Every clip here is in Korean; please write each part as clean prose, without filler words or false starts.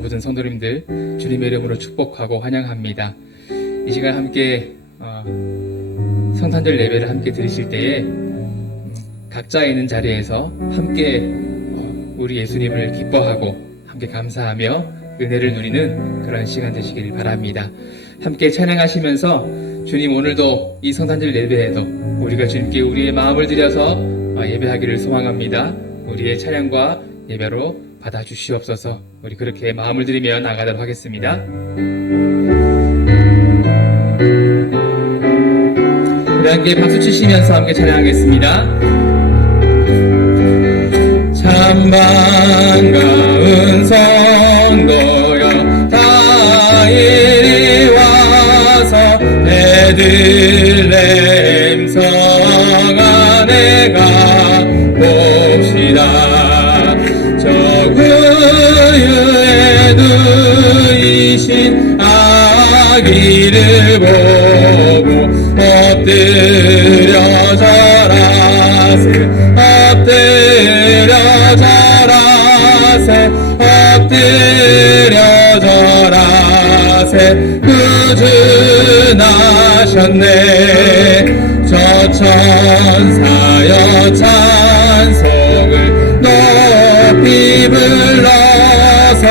모든 성도님들 주님의 이름으로 축복하고 환영합니다. 이 시간 함께 성탄절 예배를 함께 드리실 때에 각자 있는 자리에서 함께 우리 예수님을 기뻐하고 함께 감사하며 은혜를 누리는 그런 시간 되시길 바랍니다. 함께 찬양하시면서 주님, 오늘도 이 성탄절 예배에도 우리가 주님께 우리의 마음을 드려서 예배하기를 소망합니다. 우리의 찬양과 예배로 받아주시옵소서. 우리 그렇게 마음을 드리며 나가도록 하겠습니다. 우리 함께 박수 치시면서 함께 찬양하겠습니다. 참 반가운 성도여, 다 이리 와서 베들레헴 성 안에 가봅시다. 저 구유에 누이신 아기를 보고 엎드려 절하세, 엎드려 절하세, 엎드려 절하세. 구주 나셨네. 저 천사여 찬송을 높이 불러서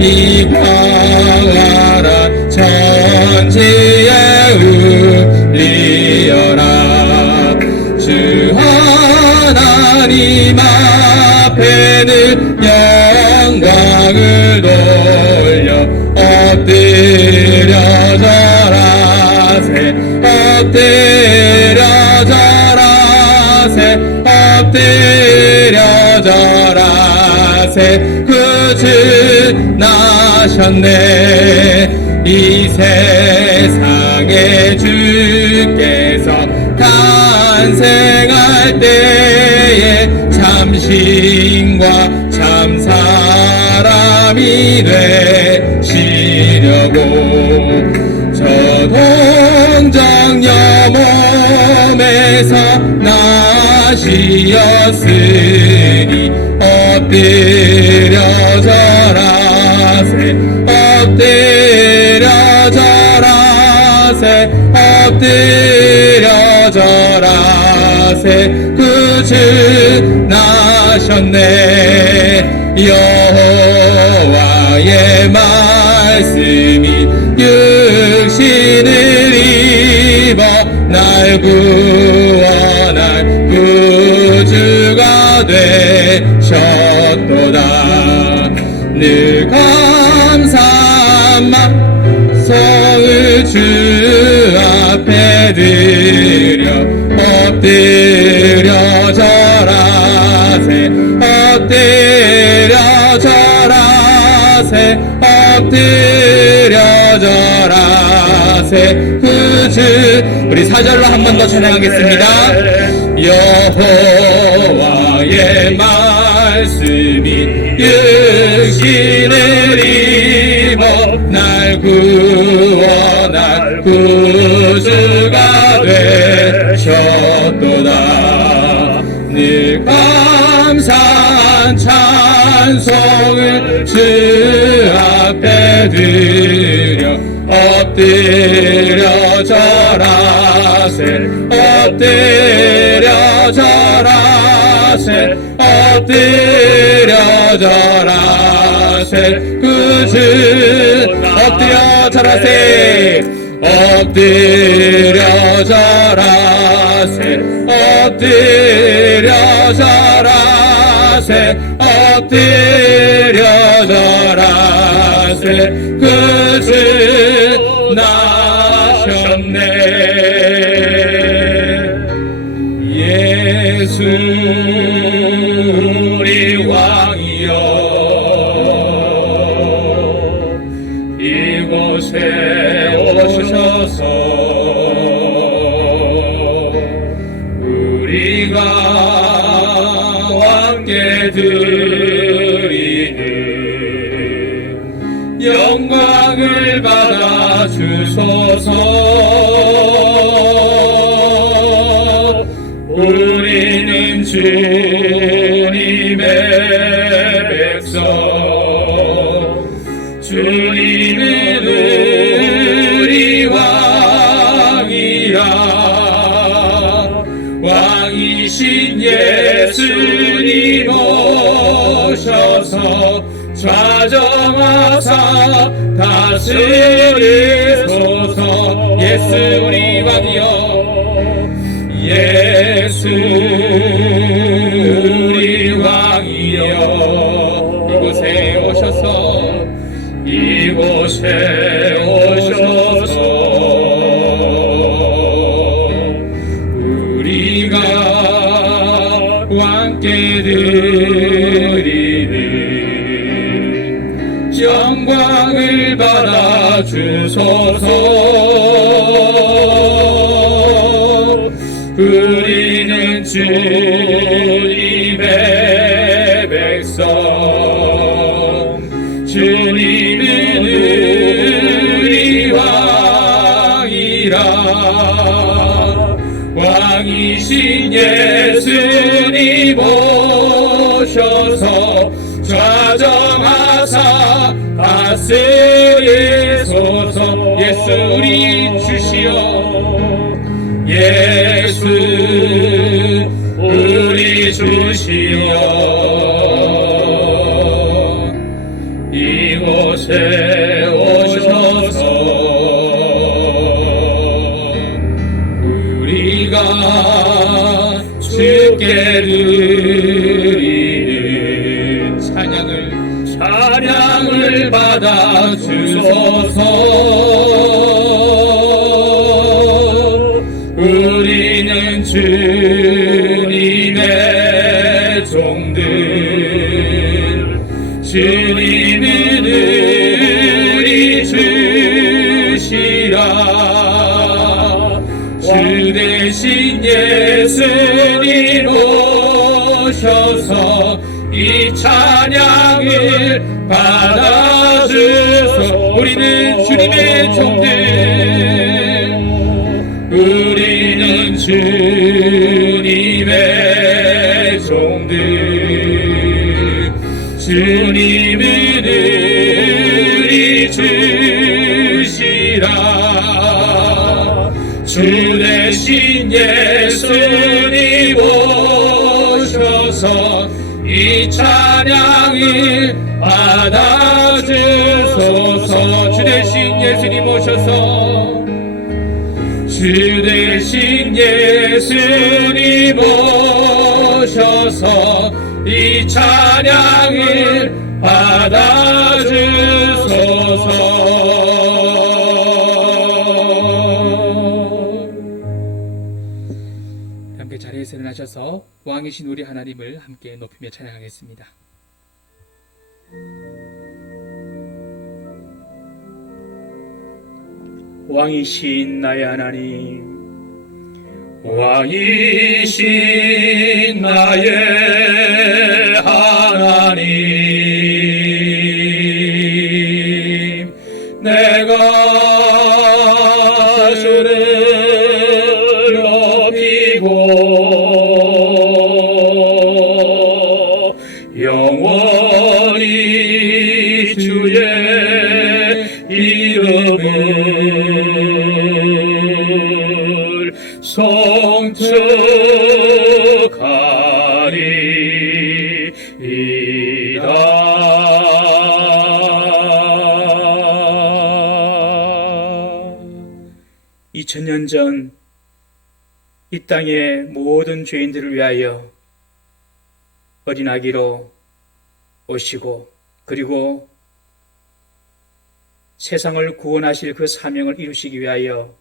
이 광활한 천지에 울리어라. 주 하나님 앞에는 영광을 돌려 엎드려 절하세, 엎드려 절하세, 엎드려 절하세. 구주 나셨네. 이 세상에 주께서 탄생할 때에 참신과 참 사람이 되시려고 저 동정녀 몸에서 나시었으니 엎드려 절하세, 엎드려 절하세, 엎드려 절하세. 구주 나셨네. 여호와의 말씀이 육신을 입어 날 구원할 구주가 되셨도다. 늘 감사한 마음을 주 앞에 드려 엎드려 절하세, 엎드려 절하세, 엎드려 절하세. 구주, 우리 4절로 한 번 더 찬양하겠습니다. 여호와의 말씀이 육신을 입어 날 구원할 구주가 되셨도다. 늘 감사한 찬송을 주 앞에 드려 엎드려 절하세, 엎드려 절하세, 엎드려 절하세. 구주 엎드려 절하세, 엎드려 절하세, 엎드려 절하세, 엎드려 절하세. 구주 나셨네. 예수 우리 왕이여, 이곳에 오셔서 우리가 함께 드리는 영광을 받아 주소서. 우리는 주님의 백성, 주님은 우리 왕이라. 왕이신 예수님 오셔서 좌정하사 다스리소서. 예수 우리 왕이여, 예수 우리 왕이여, 이곳에 오셔서 우리가 왕께 드리는 영광을 받아 주소서. 우리는 주님의 백성, 주님은 우리 왕이라. 왕이신 예수님 오셔서 좌정하사 다스리소서. 예수 우리 주시여, 예수 우리 주시여, 이곳에 오셔서 우리가 주께 드리는 찬양을 받아 주소서. 우리는 주님의 종들, 주님은 우리 주시라. 주 대신 예수님 오셔서 이 찬양을 받아주소. 우리는 주님의 종들, 우리는 주님의 종들, 주님은 우리 주시라. 주 대신 예수님 오셔서 이 찬양을 받아주소서. 주 대신 예수님 오셔서, 주 대신 예수님 오셔서 이 찬양을 받아주소서. 함께 자리에서 일어나셔서 왕이신 우리 하나님을 함께 높이며 찬양하겠습니다. 왕이신 나의 하나님, 왕이신 나의 하나님, 내가 주를 높이고 영원히 주의 이름을 성축하리이다. 2000년 전 이 땅의 모든 죄인들을 위하여 어린 아기로 오시고, 그리고 세상을 구원하실 그 사명을 이루시기 위하여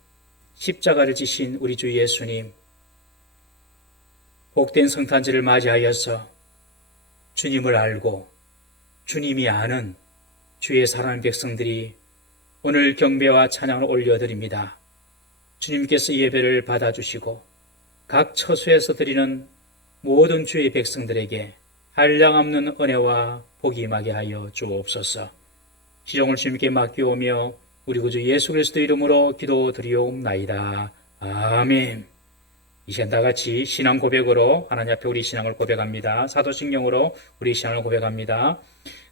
십자가를 지신 우리 주 예수님, 복된 성탄절을 맞이하여서 주님을 알고 주님이 아는 주의 사랑하는 백성들이 오늘 경배와 찬양을 올려드립니다. 주님께서 예배를 받아주시고 각 처소에서 드리는 모든 주의 백성들에게 한량없는 은혜와 복이 임하게 하여 주옵소서. 시종을 주님께 맡기오며 우리 구주 예수 그리스도 이름으로 기도드리옵나이다. 아멘. 이제 다 같이 신앙 고백으로 하나님 앞에 우리 신앙을 고백합니다. 사도신경으로 우리 신앙을 고백합니다.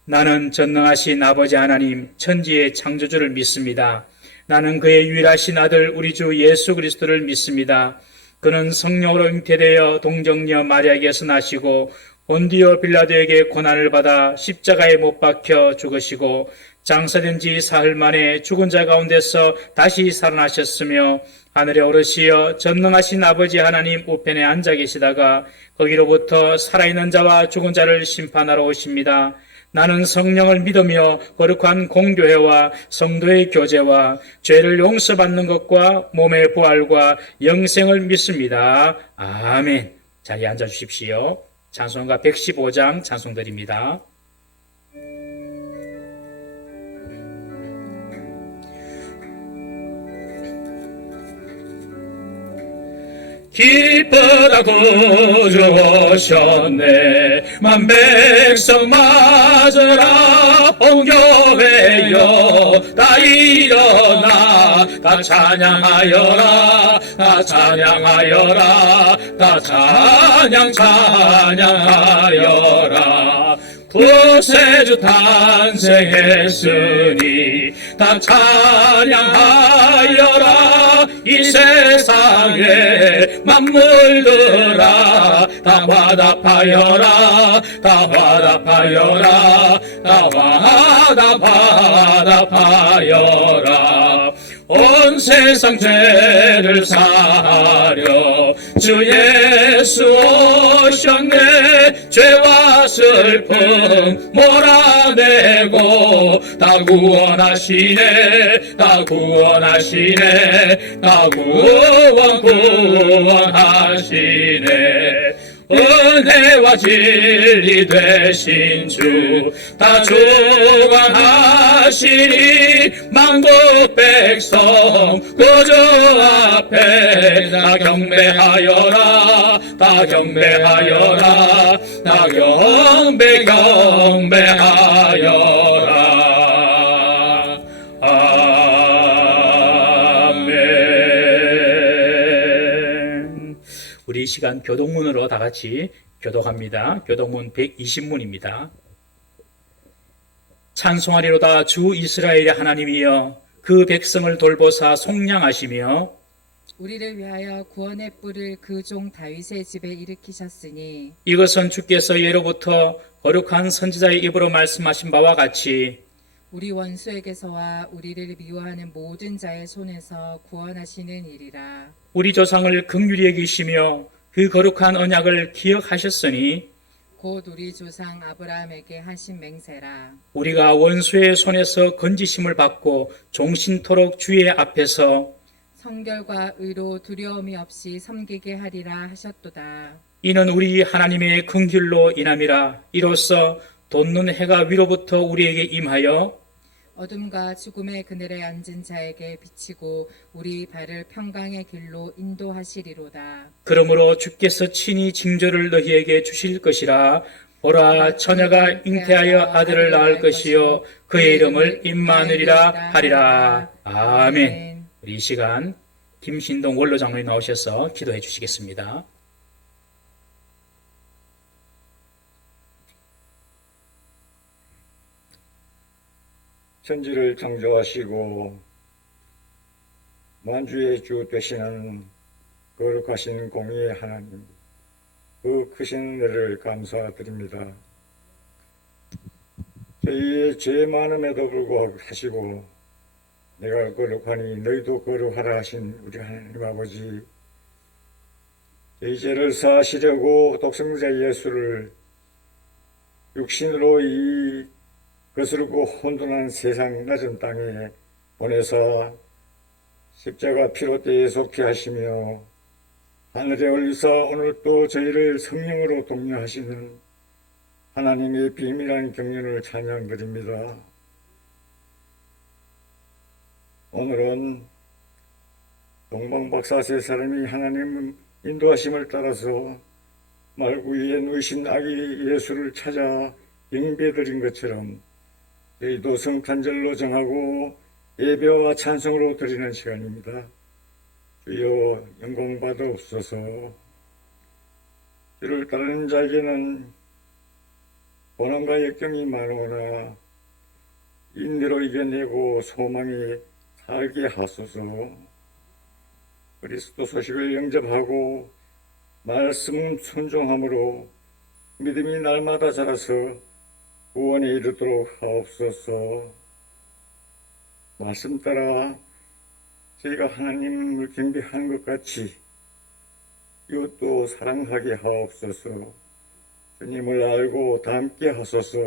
나는 전능하신 아버지 하나님 천지의 창조주를 믿습니다. 나는 그의 유일하신 아들 우리 주 예수 그리스도를 믿습니다. 그는 성령으로 잉태되어 동정녀 마리아에게서 나시고 본디오 빌라도에게 고난을 받아 십자가에 못 박혀 죽으시고 장사된 지 사흘 만에 죽은 자 가운데서 다시 살아나셨으며 하늘에 오르시어 전능하신 아버지 하나님 우편에 앉아 계시다가 거기로부터 살아있는 자와 죽은 자를 심판하러 오십니다. 나는 성령을 믿으며 거룩한 공교회와 성도의 교제와 죄를 용서받는 것과 몸의 부활과 영생을 믿습니다. 아멘. 자리에 앉아 주십시오. 찬송가 115장 찬송드립니다. 기쁘다 구주 오셨네 만 백성 맞으라 온교회여 다 일어나 다 찬양하여라 다 찬양하여라 다 찬양하여라 구세주 탄생했으니 다 찬양하여라 이 세상에 만물들아 다 화답하여라 다 화답하여라 다 화답하여라 온 세상 죄를 사하려 주 예수 오셨네 죄와 슬픔 몰아내고 다 구원하시네 다 구원하시네 다 구원하시네 은혜와 진리 되신 주 다 주관하시니 만국 백성 구주 앞에 다 경배하여라 다 경배하여라 다 경배하여라 아멘. 우리 이 시간 교동문으로 다 같이 교독합니다. 교동문 120문입니다. 찬송하리로다 주 이스라엘의 하나님이여 그 백성을 돌보사 속량하시며 우리를 위하여 구원의 뿔을 그 종 다윗의 집에 일으키셨으니 이것은 주께서 예로부터 거룩한 선지자의 입으로 말씀하신 바와 같이 우리 원수에게서와 우리를 미워하는 모든 자의 손에서 구원하시는 일이라. 우리 조상을 긍휼히 여기시며 그 거룩한 언약을 기억하셨으니 곧 우리 조상 아브라함에게 하신 맹세라. 우리가 원수의 손에서 건지심을 받고 종신토록 주의 앞에서 성결과 의로 두려움이 없이 섬기게 하리라 하셨도다. 이는 우리 하나님의 긍휼로 인함이라. 이로써 돋는 해가 위로부터 우리에게 임하여 어둠과 죽음의 그늘에 앉은 자에게 비치고 우리 발을 평강의 길로 인도하시리로다. 그러므로 주께서 친히 징조를 너희에게 주실 것이라. 보라 처녀가 잉태하여 아들을 낳을 것이요 그의 이름을 임마누엘이라 하리라. 아멘. 우리 이 시간 김신동 원로장로님 나오셔서 기도해 주시겠습니다. 천지를 창조하시고 만주의 주 되시는 거룩하신 공의의 하나님, 그 크신 은혜를 감사드립니다. 저희의 죄 많음에도 불구하고 하시고 내가 거룩하니 너희도 거룩하라 하신 우리 하나님 아버지, 저희 죄를 사하시려고 독생자 예수를 육신으로 이 거스르고 혼돈한 세상 낮은 땅에 보내사 십자가 피로 대속케 하시며 하늘에 올리사 오늘 또 저희를 성령으로 독려하시는 하나님의 비밀한 경륜을 찬양드립니다. 오늘은 동방박사 세 사람이 하나님 인도하심을 따라서 말구 위에 누이신 아기 예수를 찾아 영배드린 것처럼 저희도 성탄절로 정하고 예배와 찬송으로 드리는 시간입니다. 주여 영광 받아옵소서. 주를 따르는 자에게는 고난과 역경이 많으나 인내로 이겨내고 소망이 살게 하소서. 그리스도 소식을 영접하고 말씀 순종함으로 믿음이 날마다 자라서 구원에 이르도록 하옵소서. 말씀 따라 저희가 하나님을 경배하는 것 같이 이웃도 사랑하게 하옵소서. 주님을 알고 닮게 하소서.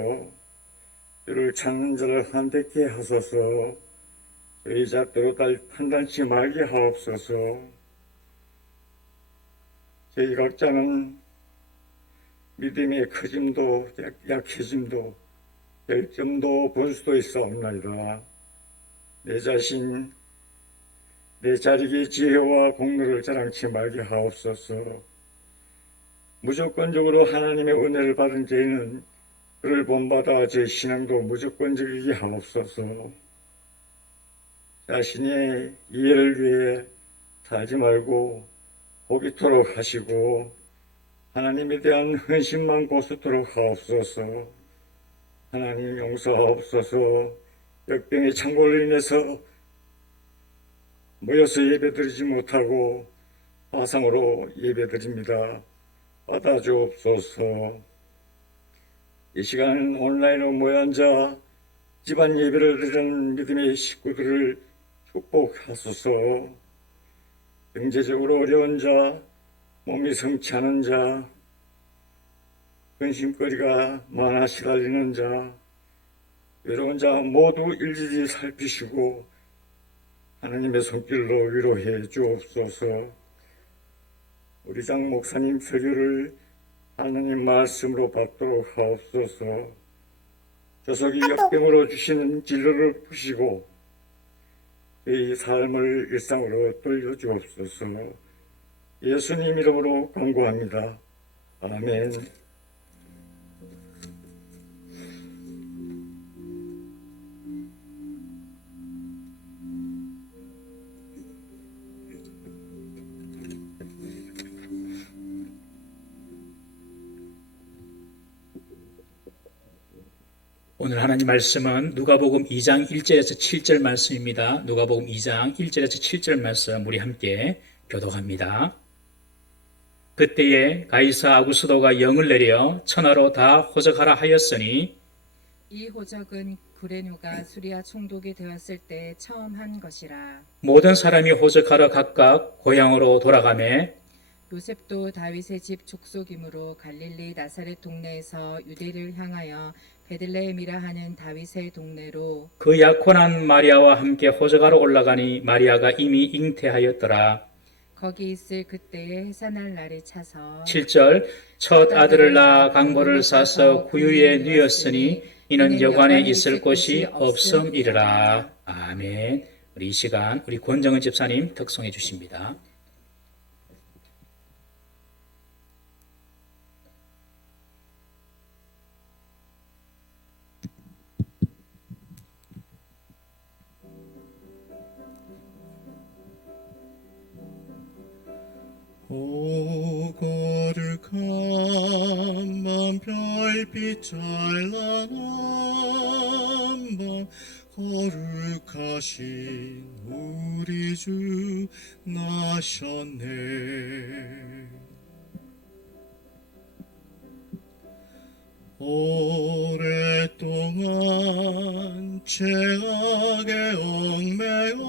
주를 찾는 자를 한택케 하소서. 저희 자대로 판단치 말게 하옵소서. 저희 각자는 믿음의 커짐도 약해짐도 결점도 볼 수도 있사옵나이다. 내 자신 내 자력의 지혜와 공로를 자랑치 말게 하옵소서. 무조건적으로 하나님의 은혜를 받은 저희는 그를 본받아 제 신앙도 무조건적이게 하옵소서. 자신의 이해를 위해 살지 말고 고비토록 하시고 하나님에 대한 헌신만 고수토록 하옵소서. 하나님 용서하옵소서. 역병의 창궐로 인해서 모여서 예배드리지 못하고 화상으로 예배드립니다. 받아주옵소서. 이 시간 온라인으로 모여 앉아 집안 예배를 드리는 믿음의 식구들을 축복하소서. 경제적으로 어려운 자, 몸이 성취하는 자, 근심거리가 많아 시달리는 자, 외로운 자 모두 일일이 살피시고 하나님의 손길로 위로해 주옵소서. 우리 장 목사님 설교를 하나님 말씀으로 받도록 하옵소서. 조석이 역병으로 주시는 진로를 푸시고 이 삶을 일상으로 돌려주옵소서. 예수님 이름으로 간구합니다. 아멘. 오늘 하나님 말씀은 누가복음 2장 1절에서 7절 말씀입니다. 누가복음 2장 1절에서 7절 말씀 우리 함께 교독합니다. 그때에 가이사 아구스도가 영을 내려 천하로 다 호적하라 하였으니 이 호적은 구레뉴가 수리아 총독이 되었을 때 처음 한 것이라. 모든 사람이 호적하러 각각 고향으로 돌아가매 요셉도 다윗의 집 족속이므로 갈릴리 나사렛 동네에서 유대를 향하여 베들레헴이라 하는 다윗의 동네로 그 약혼한 마리아와 함께 호적하러 올라가니 마리아가 이미 잉태하였더라. 거기 있을 그때에 해산할 날이 차서 7절 첫 아들을 낳아 강보를 싸서 구유에 누였으니 이는 여관에 있을 곳이 없음이르라. 아멘. 우리 이 시간 우리 권정은 집사님 득송해 주십니다. 오 거룩한 별빛 찬란한 밤 거룩하신 우리 주 나셨네. 오랫동안 죄악에 얽매여서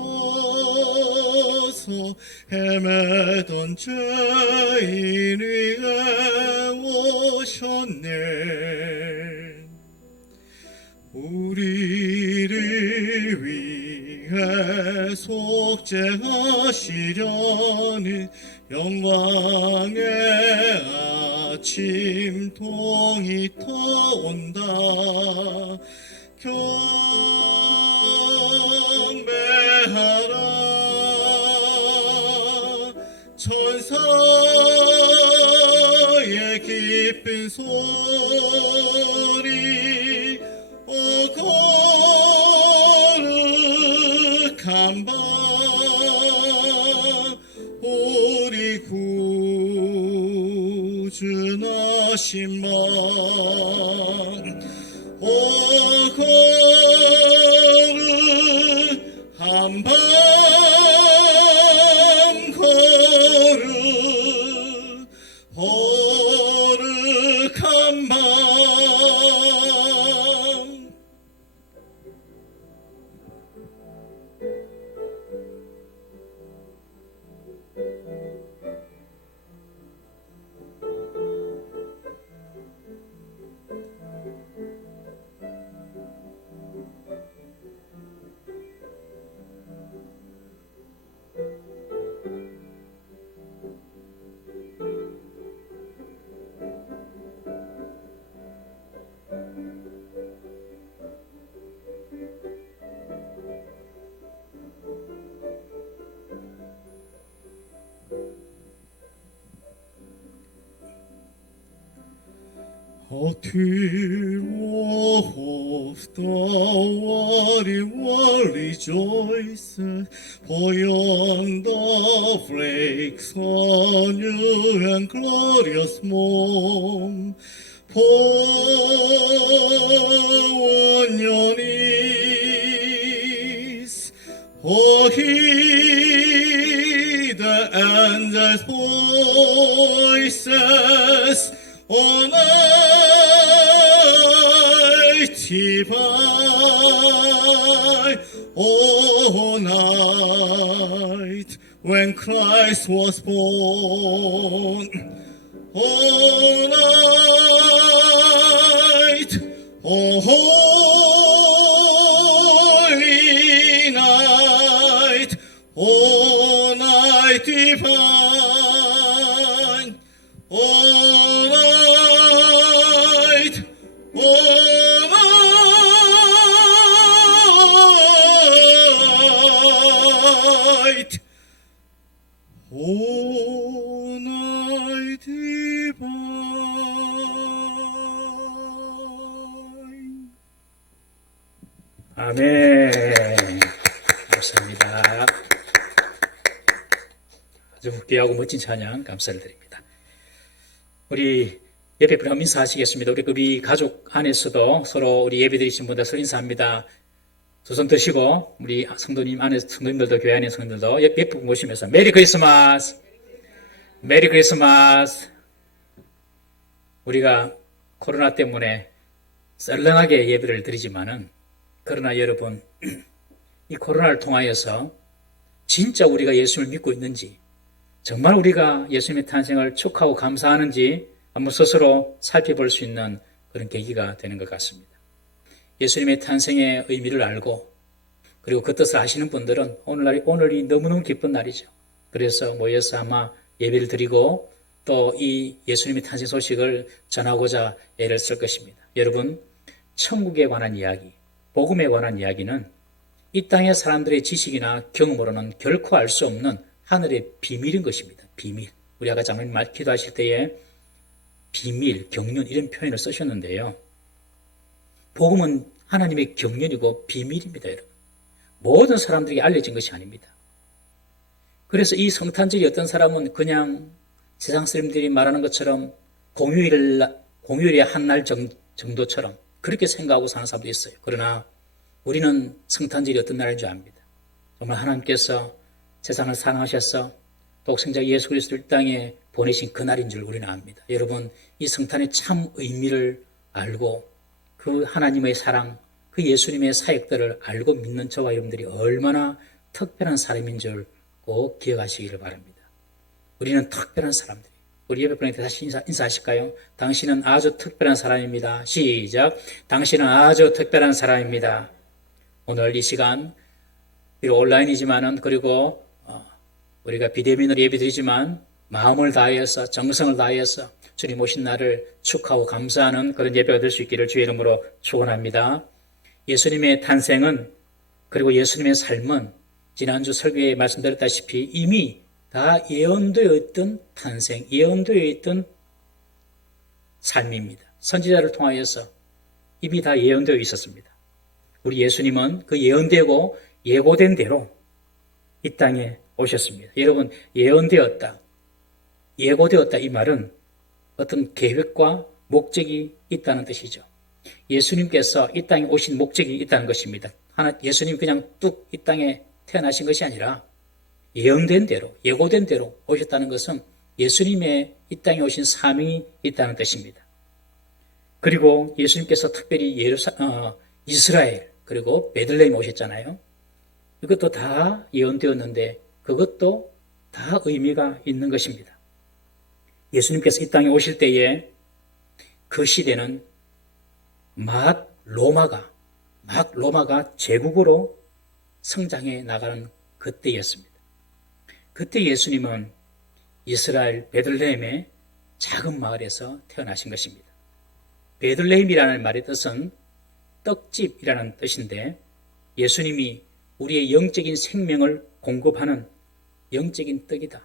헤매던 죄인 위에 오셨네. 우리를 위해 속죄하시려는 영광의 아침 동이 터온다. 경배하라. 천사의 기쁜 소리. 오 거룩한 밤 하신 방 오거를 한밤 거를 거룩한 밤 Till of the worry will rejoice, beyond the flakes on new and glorious morn. For on your knees, oh, hear the angels' voices on divine, all night when Christ was born. All night, oh holy night, all night divine, all night, all night, all night divine. 아멘. 감사합니다. 아주 웃기하고 멋진 찬양 감사를 드립니다. 우리 옆에 분하고 인사하시겠습니다. 우리 가족 안에서도 서로 우리 예배 드리신 분들 서로 인사합니다. 두 손 드시고 우리 성도님들도 교회 안에 성도님들도 옆에 분 보시면서 메리 크리스마스, 메리 크리스마스. 우리가 코로나 때문에 썰렁하게 예배를 드리지만은 그러나 여러분 이 코로나를 통하여서 진짜 우리가 예수님을 믿고 있는지, 정말 우리가 예수님의 탄생을 축하하고 감사하는지 한번 스스로 살펴볼 수 있는 그런 계기가 되는 것 같습니다. 예수님의 탄생의 의미를 알고 그리고 그 뜻을 아시는 분들은 오늘이 너무너무 기쁜 날이죠. 그래서 모여서 아마 예배를 드리고 또 이 예수님의 탄생 소식을 전하고자 애를 쓸 것입니다. 여러분, 천국에 관한 이야기, 복음에 관한 이야기는 이 땅의 사람들의 지식이나 경험으로는 결코 알 수 없는 하늘의 비밀인 것입니다. 비밀. 우리 아까 장로님 기도하실 때에 비밀, 경륜 이런 표현을 쓰셨는데요. 복음은 하나님의 경륜이고 비밀입니다, 여러분. 모든 사람들에게 알려진 것이 아닙니다. 그래서 이 성탄절이 어떤 사람은 그냥 세상 사람들이 말하는 것처럼 공휴일의 한 날 정도처럼 그렇게 생각하고 사는 사람도 있어요. 그러나 우리는 성탄절이 어떤 날인 줄 압니다. 정말 하나님께서 세상을 사랑하셔서 독생자 예수 그리스도를 이 땅에 보내신 그날인 줄 우리는 압니다. 여러분, 이 성탄의 참 의미를 알고 그 하나님의 사랑, 그 예수님의 사역들을 알고 믿는 저와 여러분들이 얼마나 특별한 사람인 줄 꼭 기억하시기를 바랍니다. 우리는 특별한 사람들이. 우리 예배 분에게 다시 인사하실까요? 당신은 아주 특별한 사람입니다. 시작. 당신은 아주 특별한 사람입니다. 오늘 이 시간 비록 온라인이지만은 그리고 우리가 비대면으로 예배드리지만 마음을 다해서 정성을 다해서 주님 오신 날을 축하하고 감사하는 그런 예배가 될 수 있기를 주의 이름으로 축원합니다. 예수님의 탄생은 그리고 예수님의 삶은 지난주 설교에 말씀드렸다시피 이미 다 예언되어 있던 탄생, 예언되어 있던 삶입니다. 선지자를 통하여서 이미 다 예언되어 있었습니다. 우리 예수님은 그 예언되고 예고된 대로 이 땅에 오셨습니다. 여러분, 예언되었다, 예고되었다 이 말은 어떤 계획과 목적이 있다는 뜻이죠. 예수님께서 이 땅에 오신 목적이 있다는 것입니다. 예수님 그냥 뚝 이 땅에 태어나신 것이 아니라 예언된 대로, 예고된 대로 오셨다는 것은 예수님의 이 땅에 오신 사명이 있다는 뜻입니다. 그리고 예수님께서 특별히 이스라엘 그리고 베들레헴에 오셨잖아요. 이것도 다 예언되었는데 그것도 다 의미가 있는 것입니다. 예수님께서 이 땅에 오실 때에 그 시대는 막 로마가 제국으로 성장해 나가는 그때였습니다. 그때 예수님은 이스라엘 베들레헴의 작은 마을에서 태어나신 것입니다. 베들레헴이라는 말의 뜻은 떡집이라는 뜻인데 예수님이 우리의 영적인 생명을 공급하는 영적인 떡이다.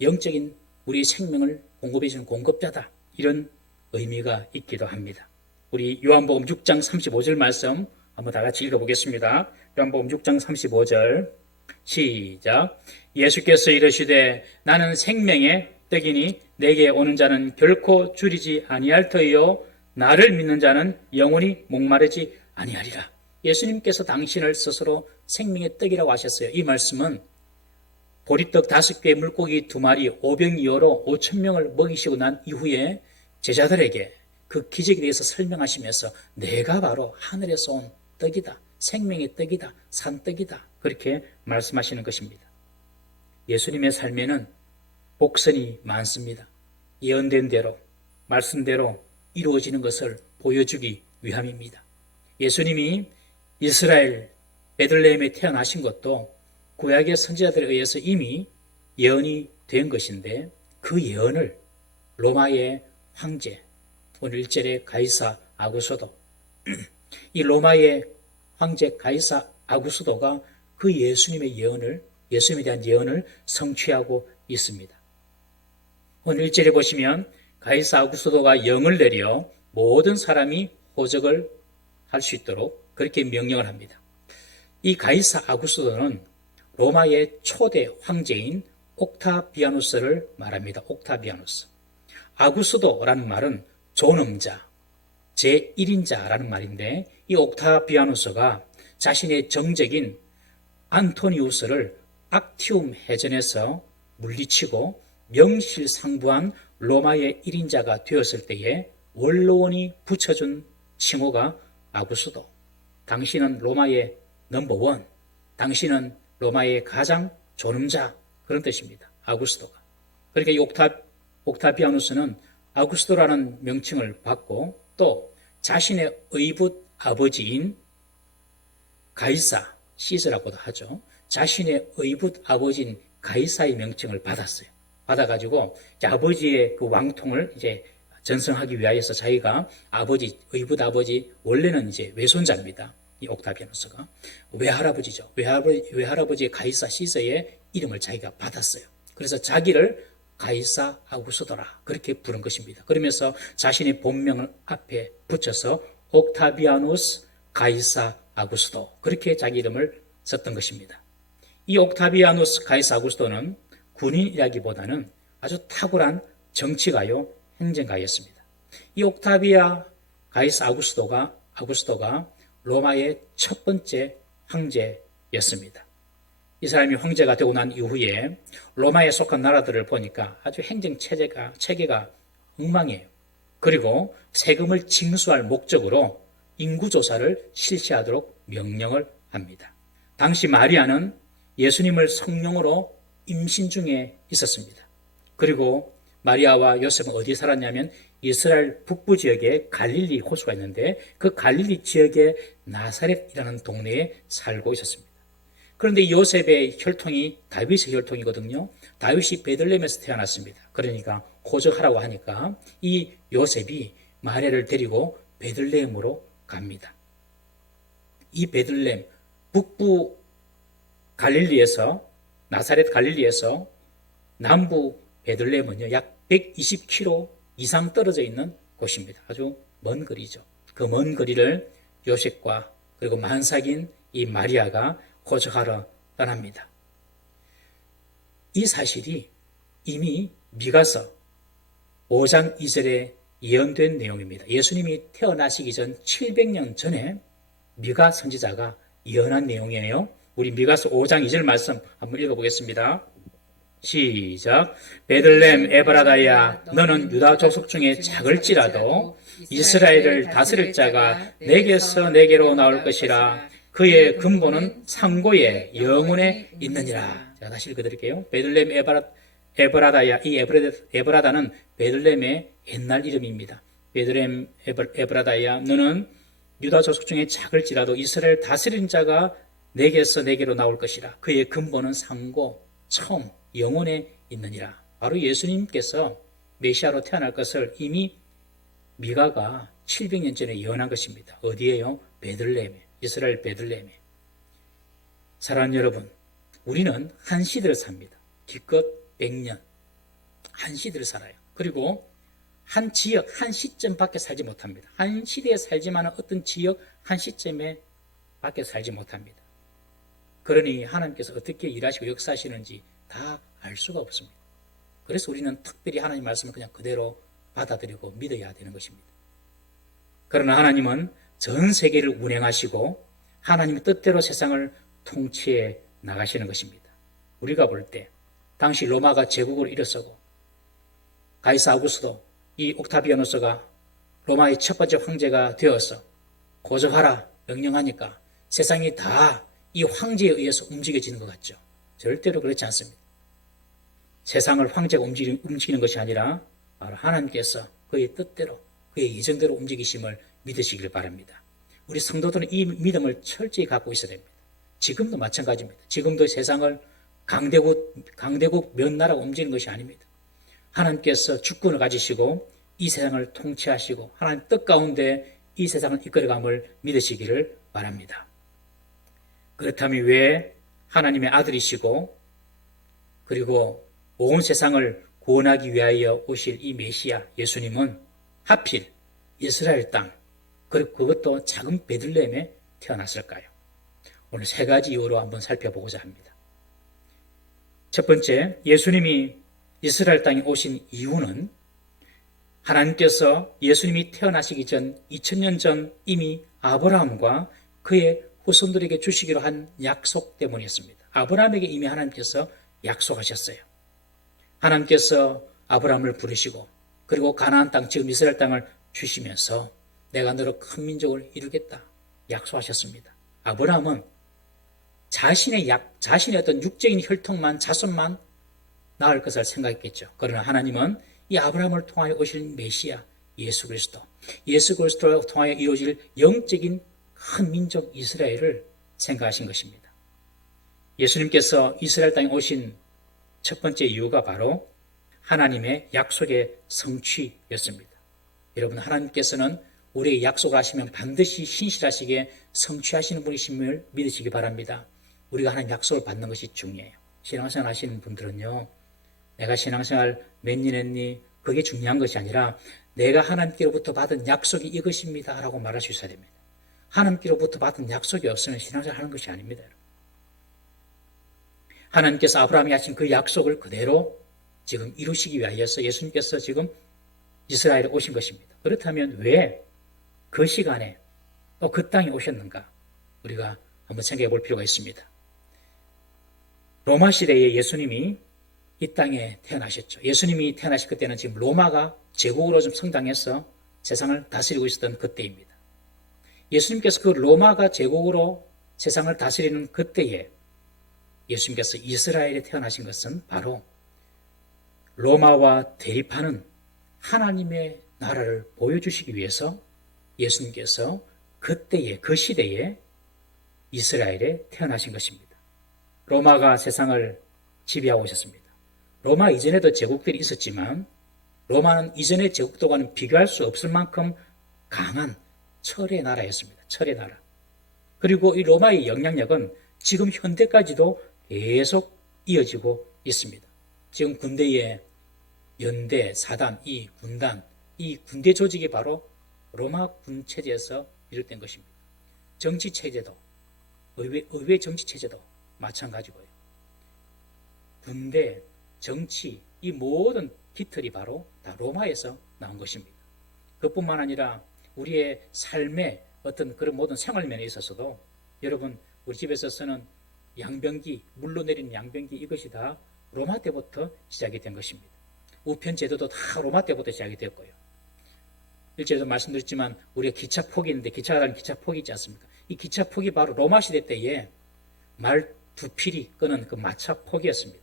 영적인 우리의 생명을 공급해주는 공급자다. 이런 의미가 있기도 합니다. 우리 요한복음 6장 35절 말씀 한번 다 같이 읽어보겠습니다. 요한복음 6장 35절 시작. 예수께서 이르시되 나는 생명의 떡이니 내게 오는 자는 결코 줄이지 아니할 터이요 나를 믿는 자는 영원히 목마르지 아니하리라. 예수님께서 당신을 스스로 생명의 떡이라고 하셨어요. 이 말씀은 보리떡 5개, 물고기 2마리, 오병이어로 5,000명을 먹이시고 난 이후에 제자들에게 그 기적에 대해서 설명하시면서 내가 바로 하늘에서 온 떡이다. 생명의 떡이다. 산떡이다. 그렇게 말씀하시는 것입니다. 예수님의 삶에는 복선이 많습니다. 예언된 대로, 말씀대로 이루어지는 것을 보여주기 위함입니다. 예수님이 이스라엘 베들레헴에 태어나신 것도 구약의 선지자들에 의해서 이미 예언이 된 것인데 그 예언을 로마의 황제, 오늘 1절의 가이사 아구스도 이 로마의 황제 가이사 아구스도가 그 예수님에 대한 예언을 성취하고 있습니다. 오늘 1절에 보시면 가이사 아구스도가 영을 내려 모든 사람이 호적을 할 수 있도록 그렇게 명령을 합니다. 이 가이사 아구스도는 로마의 초대 황제인 옥타비아누스를 말합니다. 옥타비아누스. 아구스도라는 말은 존엄자, 제1인자라는 말인데 이 옥타비아누스가 자신의 정적인 안토니우스를 악티움 해전에서 물리치고 명실상부한 로마의 1인자가 되었을 때에 원로원이 붙여준 칭호가 아구스도. 당신은 로마의 넘버원, 당신은 로마의 가장 존엄자, 그런 뜻입니다. 아구스도가. 그러니까 이 옥타비아누스는 아구스도라는 명칭을 받고 또 자신의 의붓 아버지인 가이사, 시스라고도 하죠. 자신의 의붓 아버지인 가이사의 명칭을 받았어요. 받아가지고 아버지의 그 왕통을 이제 전승하기 위하여서 자기가 의붓 아버지, 원래는 이제 외손자입니다. 이 옥타비아누스가. 외할아버지죠. 외할아버지의 가이사 시스의 이름을 자기가 받았어요. 그래서 자기를 가이사 아구스도라 그렇게 부른 것입니다. 그러면서 자신의 본명을 앞에 붙여서 옥타비아누스 가이사 아구스도 그렇게 자기 이름을 썼던 것입니다. 이 옥타비아누스 가이사 아구스도는 군인이라기보다는 아주 탁월한 정치가요, 행정가였습니다. 이 옥타비아 가이사 아구스도가 로마의 첫 번째 황제였습니다. 이 사람이 황제가 되고 난 이후에 로마에 속한 나라들을 보니까 아주 행정 체계가 엉망이에요. 그리고 세금을 징수할 목적으로 인구조사를 실시하도록 명령을 합니다. 당시 마리아는 예수님을 성령으로 임신 중에 있었습니다. 그리고 마리아와 요셉은 어디에 살았냐면 이스라엘 북부 지역에 갈릴리 호수가 있는데 그 갈릴리 지역의 나사렛이라는 동네에 살고 있었습니다. 그런데 요셉의 혈통이 다윗의 혈통이거든요. 다윗이 베들레헴에서 태어났습니다. 그러니까 호적하라고 하니까 이 요셉이 마리아를 데리고 베들레헴으로 갑니다. 이 베들레헴 북부 갈릴리에서 나사렛 갈릴리에서 남부 베들레헴은요 약 120km 이상 떨어져 있는 곳입니다. 아주 먼 거리죠. 그 먼 거리를 요셉과 그리고 만삭인 이 마리아가 호적하러 떠납니다. 이 사실이 이미 미가서 5장 2절에 예언된 내용입니다. 예수님이 태어나시기 전 700년 전에 미가 선지자가 예언한 내용이에요. 우리 미가서 5장 2절 말씀 한번 읽어보겠습니다. 시작. 베들레헴 에브라다야 너는 유다 족속 중에 작을지라도 이스라엘을 다스릴 자가 내게서 내게로 나올 것이라. 그의 근본은 상고의 영혼에 있느니라. 제가 다시 읽어드릴게요. 베들레헴 에브라다야. 이 에브라다는 베들레헴의 옛날 이름입니다. 베들레헴 에브라다야 너는 유다 족속 중에 작을지라도 이스라엘 다스린 자가 내게서 내게로 나올 것이라. 그의 근본은 상고, 처음, 영혼에 있느니라. 바로 예수님께서 메시아로 태어날 것을 이미 미가가 700년 전에 예언한 것입니다. 어디에요? 베들레헴에. 이스라엘 베들레헴에. 사랑하는 여러분, 우리는 한 시대를 삽니다. 기껏 100년. 한 시대를 살아요. 그리고 한 지역, 한 시점밖에 살지 못합니다. 한 시대에 살지만 어떤 지역, 한 시점에 밖에 살지 못합니다. 그러니 하나님께서 어떻게 일하시고 역사하시는지 다 알 수가 없습니다. 그래서 우리는 특별히 하나님 말씀을 그냥 그대로 받아들이고 믿어야 되는 것입니다. 그러나 하나님은 전 세계를 운행하시고 하나님의 뜻대로 세상을 통치해 나가시는 것입니다. 우리가 볼 때 당시 로마가 제국을 일어서고 가이사 아우구스도 이 옥타비아누스가 로마의 첫 번째 황제가 되어서 고적하라 명령하니까 세상이 다 이 황제에 의해서 움직여지는 것 같죠. 절대로 그렇지 않습니다. 세상을 황제가 움직이는 것이 아니라 바로 하나님께서 그의 뜻대로 그의 예정대로 움직이심을 믿으시길 바랍니다. 우리 성도들은 이 믿음을 철저히 갖고 있어야 됩니다. 지금도 마찬가지입니다. 지금도 세상을 강대국 몇 나라가 움직이는 것이 아닙니다. 하나님께서 주권을 가지시고 이 세상을 통치하시고 하나님 뜻 가운데 이 세상을 이끌어감을 믿으시기를 바랍니다. 그렇다면 왜 하나님의 아들이시고 그리고 온 세상을 구원하기 위하여 오실 이 메시아 예수님은 하필 이스라엘 땅 그리고 그것도 작은 베들레헴에 태어났을까요? 오늘 세 가지 이유로 한번 살펴보고자 합니다. 첫 번째, 예수님이 이스라엘 땅에 오신 이유는 하나님께서 예수님이 태어나시기 전 2000년 전 이미 아브라함과 그의 후손들에게 주시기로 한 약속 때문이었습니다. 아브라함에게 이미 하나님께서 약속하셨어요. 하나님께서 아브라함을 부르시고 그리고 가나안 땅, 지금 이스라엘 땅을 주시면서 내가 너로 큰 민족을 이루겠다 약속하셨습니다. 아브라함은 자신의 어떤 육적인 혈통만, 자손만 낳을 것을 생각했겠죠. 그러나 하나님은 이 아브라함을 통하여 오실 메시아 예수 그리스도를 통하여 이루어질 영적인 큰 민족 이스라엘을 생각하신 것입니다. 예수님께서 이스라엘 땅에 오신 첫 번째 이유가 바로 하나님의 약속의 성취였습니다. 여러분, 하나님께서는 우리에게 약속을 하시면 반드시 신실하시게 성취하시는 분이심을 믿으시기 바랍니다. 우리가 하나님 약속을 받는 것이 중요해요. 신앙생활 하시는 분들은요, 내가 신앙생활 몇 년 했니? 그게 중요한 것이 아니라 내가 하나님께로부터 받은 약속이 이것입니다 라고 말할 수 있어야 됩니다. 하나님께로부터 받은 약속이 없으면 신앙생활 하는 것이 아닙니다. 하나님께서 아브라함이 하신 그 약속을 그대로 지금 이루시기 위하여서 예수님께서 지금 이스라엘에 오신 것입니다. 그렇다면 왜 그 시간에 또 그 땅에 오셨는가? 우리가 한번 생각해 볼 필요가 있습니다. 로마 시대에 예수님이 이 땅에 태어나셨죠. 예수님이 태어나실 그때는 지금 로마가 제국으로 좀 성장해서 세상을 다스리고 있었던 그때입니다. 예수님께서 그 로마가 제국으로 세상을 다스리는 그때에 예수님께서 이스라엘에 태어나신 것은 바로 로마와 대립하는 하나님의 나라를 보여주시기 위해서 예수님께서 그때에, 그 시대에 이스라엘에 태어나신 것입니다. 로마가 세상을 지배하고 있었습니다. 로마 이전에도 제국들이 있었지만 로마는 이전의 제국들과는 비교할 수 없을 만큼 강한 철의 나라였습니다. 철의 나라. 그리고 이 로마의 영향력은 지금 현대까지도 계속 이어지고 있습니다. 지금 군대의 연대, 사단, 이 군단, 이 군대 조직이 바로 로마 군 체제에서 비롯된 것입니다. 정치 체제도, 의회 정치 체제도 마찬가지고요. 군대, 정치, 이 모든 깃털이 바로 다 로마에서 나온 것입니다. 그뿐만 아니라 우리의 삶의 어떤 그런 모든 생활면에 있어서도 여러분 우리 집에서 쓰는 양변기, 물로 내리는 양변기 이것이 다 로마 때부터 시작이 된 것입니다. 우편 제도도 다 로마 때부터 시작이 되었고요. 일제에도 말씀드렸지만 우리가 기차 폭이 있는데 기차가 다니는 기차 폭이 있지 않습니까? 이 기차 폭이 바로 로마 시대 때에 말 두 필이 끄는 그 마차 폭이었습니다.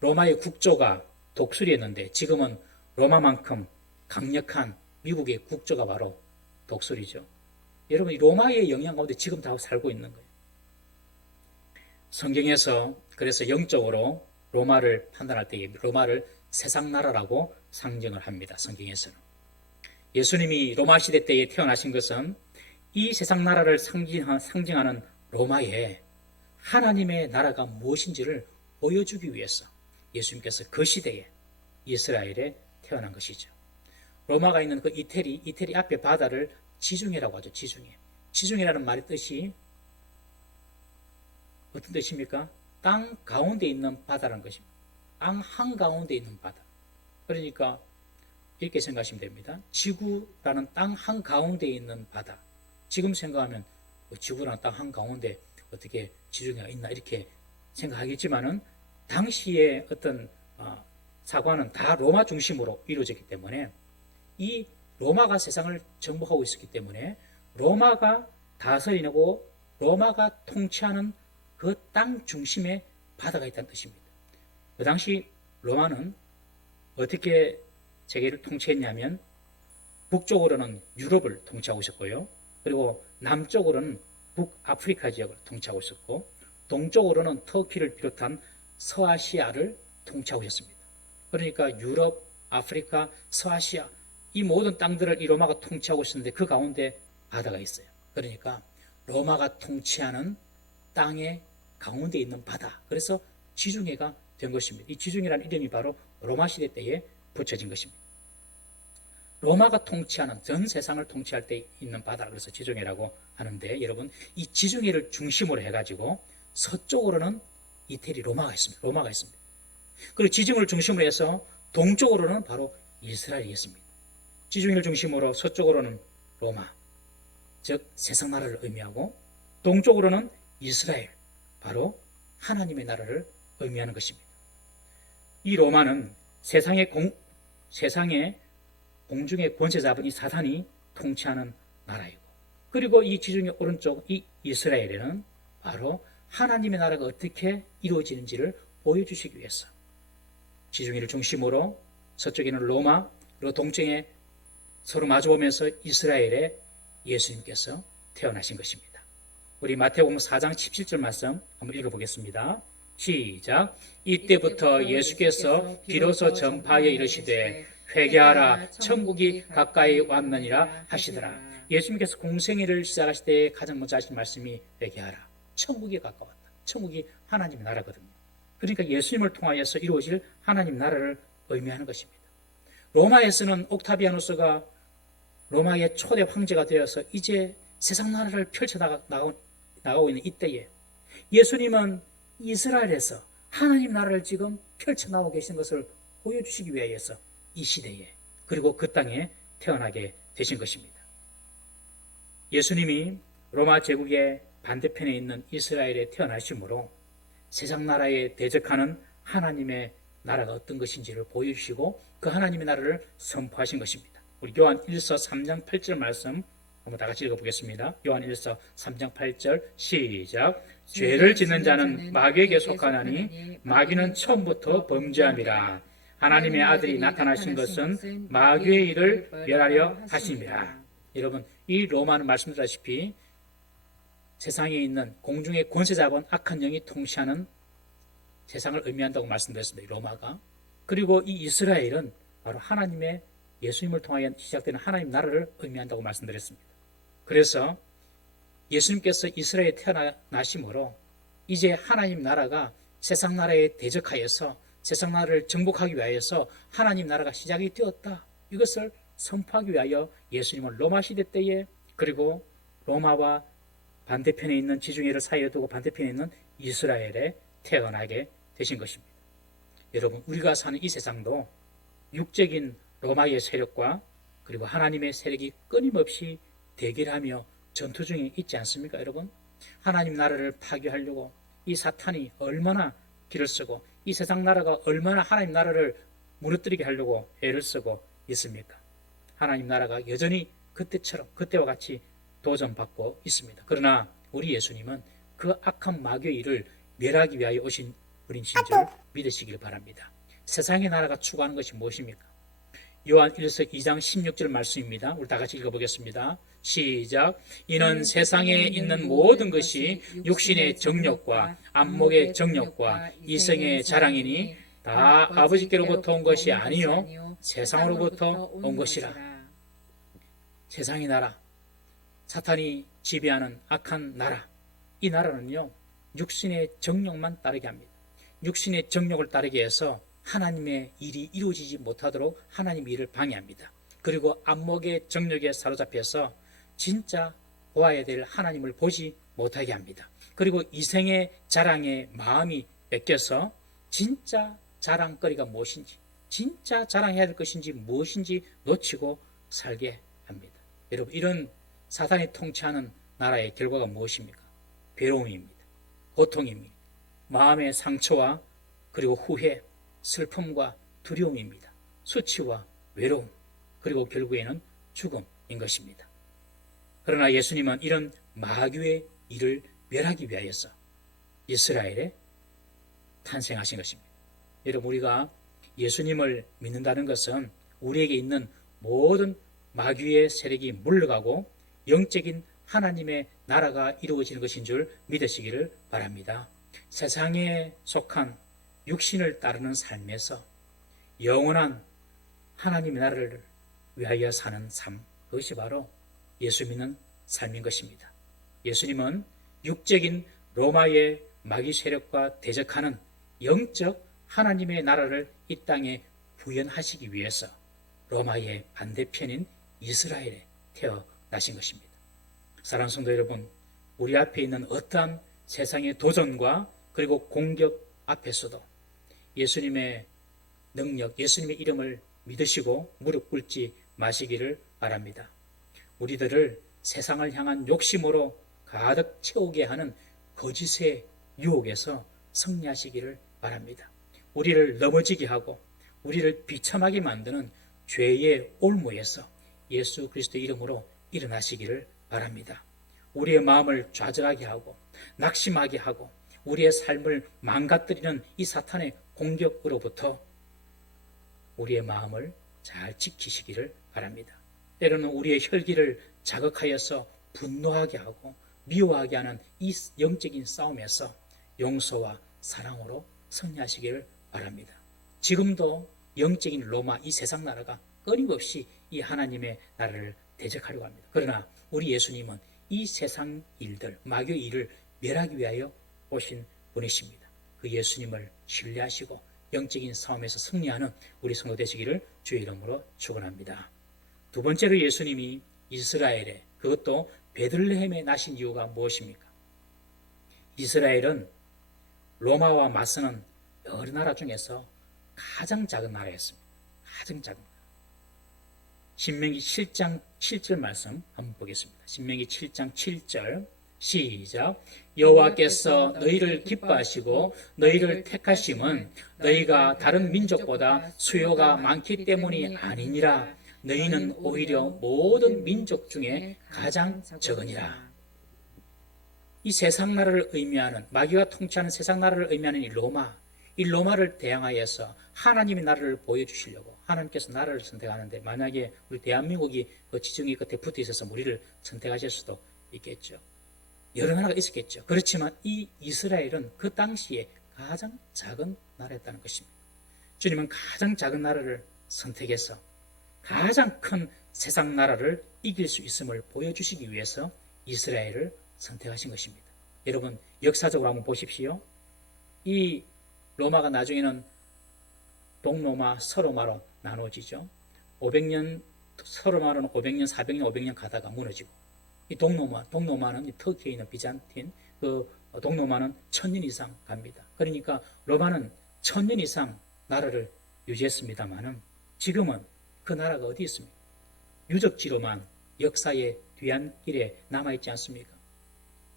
로마의 국조가 독수리였는데 지금은 로마만큼 강력한 미국의 국조가 바로 독수리죠. 여러분 이 로마의 영향 가운데 지금 다 살고 있는 거예요. 성경에서 그래서 영적으로 로마를 판단할 때에 로마를 세상 나라라고 상징을 합니다. 성경에서는. 예수님이 로마 시대 때에 태어나신 것은 이 세상 나라를 상징하는 로마에 하나님의 나라가 무엇인지를 보여주기 위해서 예수님께서 그 시대에 이스라엘에 태어난 것이죠. 로마가 있는 그 이태리 앞에 바다를 지중해라고 하죠. 지중해라는 말의 뜻이 어떤 뜻입니까? 땅 가운데 있는 바다라는 것입니다. 땅 한가운데 있는 바다. 그러니까 이렇게 생각하시면 됩니다. 지구라는 땅 한가운데 있는 바다. 지금 생각하면 지구라는 땅 한가운데 어떻게 지중해가 있나 이렇게 생각하겠지만은 당시의 어떤 사관은 다 로마 중심으로 이루어졌기 때문에 이 로마가 세상을 정복하고 있었기 때문에 로마가 다스리고 로마가 통치하는 그 땅 중심에 바다가 있다는 뜻입니다. 그 당시 로마는 어떻게 세계를 통치했냐면 북쪽으로는 유럽을 통치하고 있었고요. 그리고 남쪽으로는 북아프리카 지역을 통치하고 있었고 동쪽으로는 터키를 비롯한 서아시아를 통치하고 있었습니다. 그러니까 유럽, 아프리카, 서아시아 이 모든 땅들을 이 로마가 통치하고 있었는데 그 가운데 바다가 있어요. 그러니까 로마가 통치하는 땅의 가운데 있는 바다. 그래서 지중해가 된 것입니다. 이 지중해라는 이름이 바로 로마 시대 때에 붙여진 것입니다. 로마가 통치하는 전 세상을 통치할 때 있는 바다 그래서 지중해라고 하는데 여러분 이 지중해를 중심으로 해가지고 서쪽으로는 이태리 로마가 있습니다. 그리고 지중해를 중심으로 해서 동쪽으로는 바로 이스라엘이 있습니다. 지중해를 중심으로 서쪽으로는 로마 즉 세상 나라를 의미하고 동쪽으로는 이스라엘 바로 하나님의 나라를 의미하는 것입니다. 이 로마는 세상의 공중의 권세 잡은 이 사탄이 통치하는 나라이고 그리고 이 지중해 오른쪽 이 이스라엘에는 바로 하나님의 나라가 어떻게 이루어지는지를 보여주시기 위해서 지중해를 중심으로 서쪽에는 로마 그리고 동쪽에 서로 마주보면서 이스라엘에 예수님께서 태어나신 것입니다. 우리 마태복음 4장 17절 말씀 한번 읽어보겠습니다. 시작. 이때부터 예수께서 비로소 전파에 이르시되 회개하라 천국이 가까이 왔느니라 하시더라. 예수님께서 공생애를 시작하실 때 가장 먼저 하신 말씀이 회개하라. 천국이 가까웠다. 천국이 하나님의 나라거든요. 그러니까 예수님을 통하여서 이루어질 하나님 나라를 의미하는 것입니다. 로마에서는 옥타비아누스가 로마의 초대 황제가 되어서 이제 세상 나라를 펼쳐나가고 있는 이때에 예수님은 이스라엘에서 하나님 나라를 지금 펼쳐나오고 계신 것을 보여주시기 위해서 이 시대에 그리고 그 땅에 태어나게 되신 것입니다. 예수님이 로마 제국의 반대편에 있는 이스라엘에 태어나심으로 세상 나라에 대적하는 하나님의 나라가 어떤 것인지를 보여주시고 그 하나님의 나라를 선포하신 것입니다. 우리 요한 1서 3장 8절 말씀 한번 다 같이 읽어보겠습니다. 요한 1서 3장 8절 시작. 죄를 짓는 자는 마귀에게 속하나니 마귀는 처음부터 범죄함이라. 하나님의 아들이 나타나신 것은 마귀의 일을 멸하려 하심이라. 여러분 이 로마는 말씀드렸다시피 세상에 있는 공중의 권세 잡은 악한 영이 통치하는 세상을 의미한다고 말씀드렸습니다. 로마가. 그리고 이 이스라엘은 바로 하나님의 예수님을 통하여 시작되는 하나님 나라를 의미한다고 말씀드렸습니다. 그래서 예수님께서 이스라엘에 태어나심으로 이제 하나님 나라가 세상 나라에 대적하여서 세상 나라를 정복하기 위하여서 하나님 나라가 시작이 되었다. 이것을 선포하기 위하여 예수님은 로마 시대 때에 그리고 로마와 반대편에 있는 지중해를 사이에 두고 반대편에 있는 이스라엘에 태어나게 되신 것입니다. 여러분, 우리가 사는 이 세상도 육적인 로마의 세력과 그리고 하나님의 세력이 끊임없이 대결하며 전투 중에 있지 않습니까, 여러분? 하나님 나라를 파괴하려고 이 사탄이 얼마나 길을 쓰고 이 세상 나라가 얼마나 하나님 나라를 무너뜨리게 하려고 애를 쓰고 있습니까? 하나님 나라가 여전히 그때와 같이 도전받고 있습니다. 그러나 우리 예수님은 그 악한 마귀의 일을 멸하기 위하여 오신 분이신 줄 믿으시길 바랍니다. 세상의 나라가 추구하는 것이 무엇입니까? 요한 1서 2장 16절 말씀입니다. 우리 다 같이 읽어보겠습니다. 시작. 이는 세상에 있는 모든 것이 육신의 정욕과 안목의 정욕과 이성의 자랑이니 다 아버지께로부터 온 것이 아니요 세상으로부터 온 것이라. 세상의 나라, 사탄이 지배하는 악한 나라, 이 나라는요 육신의 정욕만 따르게 합니다. 육신의 정욕을 따르게 해서 하나님의 일이 이루어지지 못하도록 하나님의 일을 방해합니다. 그리고 안목의 정욕에 사로잡혀서 진짜 보아야 될 하나님을 보지 못하게 합니다. 그리고 이생의 자랑에 마음이 뺏겨서 진짜 자랑거리가 무엇인지, 진짜 자랑해야 될 것인지 무엇인지 놓치고 살게 합니다. 여러분, 이런 사탄이 통치하는 나라의 결과가 무엇입니까? 괴로움입니다. 고통입니다. 마음의 상처와 그리고 후회, 슬픔과 두려움입니다. 수치와 외로움, 그리고 결국에는 죽음인 것입니다. 그러나 예수님은 이런 마귀의 일을 멸하기 위하여서 이스라엘에 탄생하신 것입니다. 여러분, 우리가 예수님을 믿는다는 것은 우리에게 있는 모든 마귀의 세력이 물러가고 영적인 하나님의 나라가 이루어지는 것인 줄 믿으시기를 바랍니다. 세상에 속한 육신을 따르는 삶에서 영원한 하나님의 나라를 위하여 사는 삶, 그것이 바로 예수 믿는 삶인 것입니다. 예수님은 육적인 로마의 마귀 세력과 대적하는 영적 하나님의 나라를 이 땅에 부연하시기 위해서 로마의 반대편인 이스라엘에 태어나신 것입니다. 사랑하는 성도 여러분, 우리 앞에 있는 어떠한 세상의 도전과 그리고 공격 앞에서도 예수님의 능력, 예수님의 이름을 믿으시고 무릎 꿇지 마시기를 바랍니다. 우리들을 세상을 향한 욕심으로 가득 채우게 하는 거짓의 유혹에서 승리하시기를 바랍니다. 우리를 넘어지게 하고 우리를 비참하게 만드는 죄의 올무에서 예수 그리스도의 이름으로 일어나시기를 바랍니다. 우리의 마음을 좌절하게 하고 낙심하게 하고 우리의 삶을 망가뜨리는 이 사탄의 공격으로부터 우리의 마음을 잘 지키시기를 바랍니다. 때로는 우리의 혈기를 자극하여서 분노하게 하고 미워하게 하는 이 영적인 싸움에서 용서와 사랑으로 승리하시기를 바랍니다. 지금도 영적인 로마 이 세상 나라가 끊임없이 이 하나님의 나라를 대적하려고 합니다. 그러나 우리 예수님은 이 세상 일들, 마귀의 일을 멸하기 위하여 오신 분이십니다. 그 예수님을 신뢰하시고 영적인 싸움에서 승리하는 우리 성도 되시기를 주의 이름으로 축원합니다. 두 번째로 예수님이 이스라엘에, 그것도 베들레헴에 나신 이유가 무엇입니까? 이스라엘은 로마와 맞서는 여러 나라 중에서 가장 작은 나라였습니다. 가장 작은 나라. 신명기 7장 7절 말씀 한번 보겠습니다. 신명기 7장 7절 시작. 여호와께서 너희를 기뻐하시고 너희를 택하심은 너희가 다른 민족보다 수요가 많기 때문이 아니니라. 너희는 오히려 모든 민족 중에 가장 적으니라. 이 세상 나라를 의미하는, 마귀가 통치하는 세상 나라를 의미하는 이 로마를 대항하여서 하나님의 나라를 보여주시려고 하나님께서 나라를 선택하는데, 만약에 우리 대한민국이 그 지정의 끝에 붙어 있어서 우리를 선택하실 수도 있겠죠. 여러 나라가 있었겠죠. 그렇지만 이 이스라엘은 그 당시에 가장 작은 나라였다는 것입니다. 주님은 가장 작은 나라를 선택해서 가장 큰 세상 나라를 이길 수 있음을 보여주시기 위해서 이스라엘을 선택하신 것입니다. 여러분, 역사적으로 한번 보십시오. 이 로마가 나중에는 동로마, 서로마로 나눠지죠. 500년, 서로마로는 500년, 400년, 500년 가다가 무너지고, 이 동로마는 터키에 있는 비잔틴, 그 동로마는 1000년 이상 갑니다. 그러니까 로마는 1000년 이상 나라를 유지했습니다마는 지금은 그 나라가 어디 있습니까? 유적지로만 역사의 뒤안길에 남아있지 않습니까?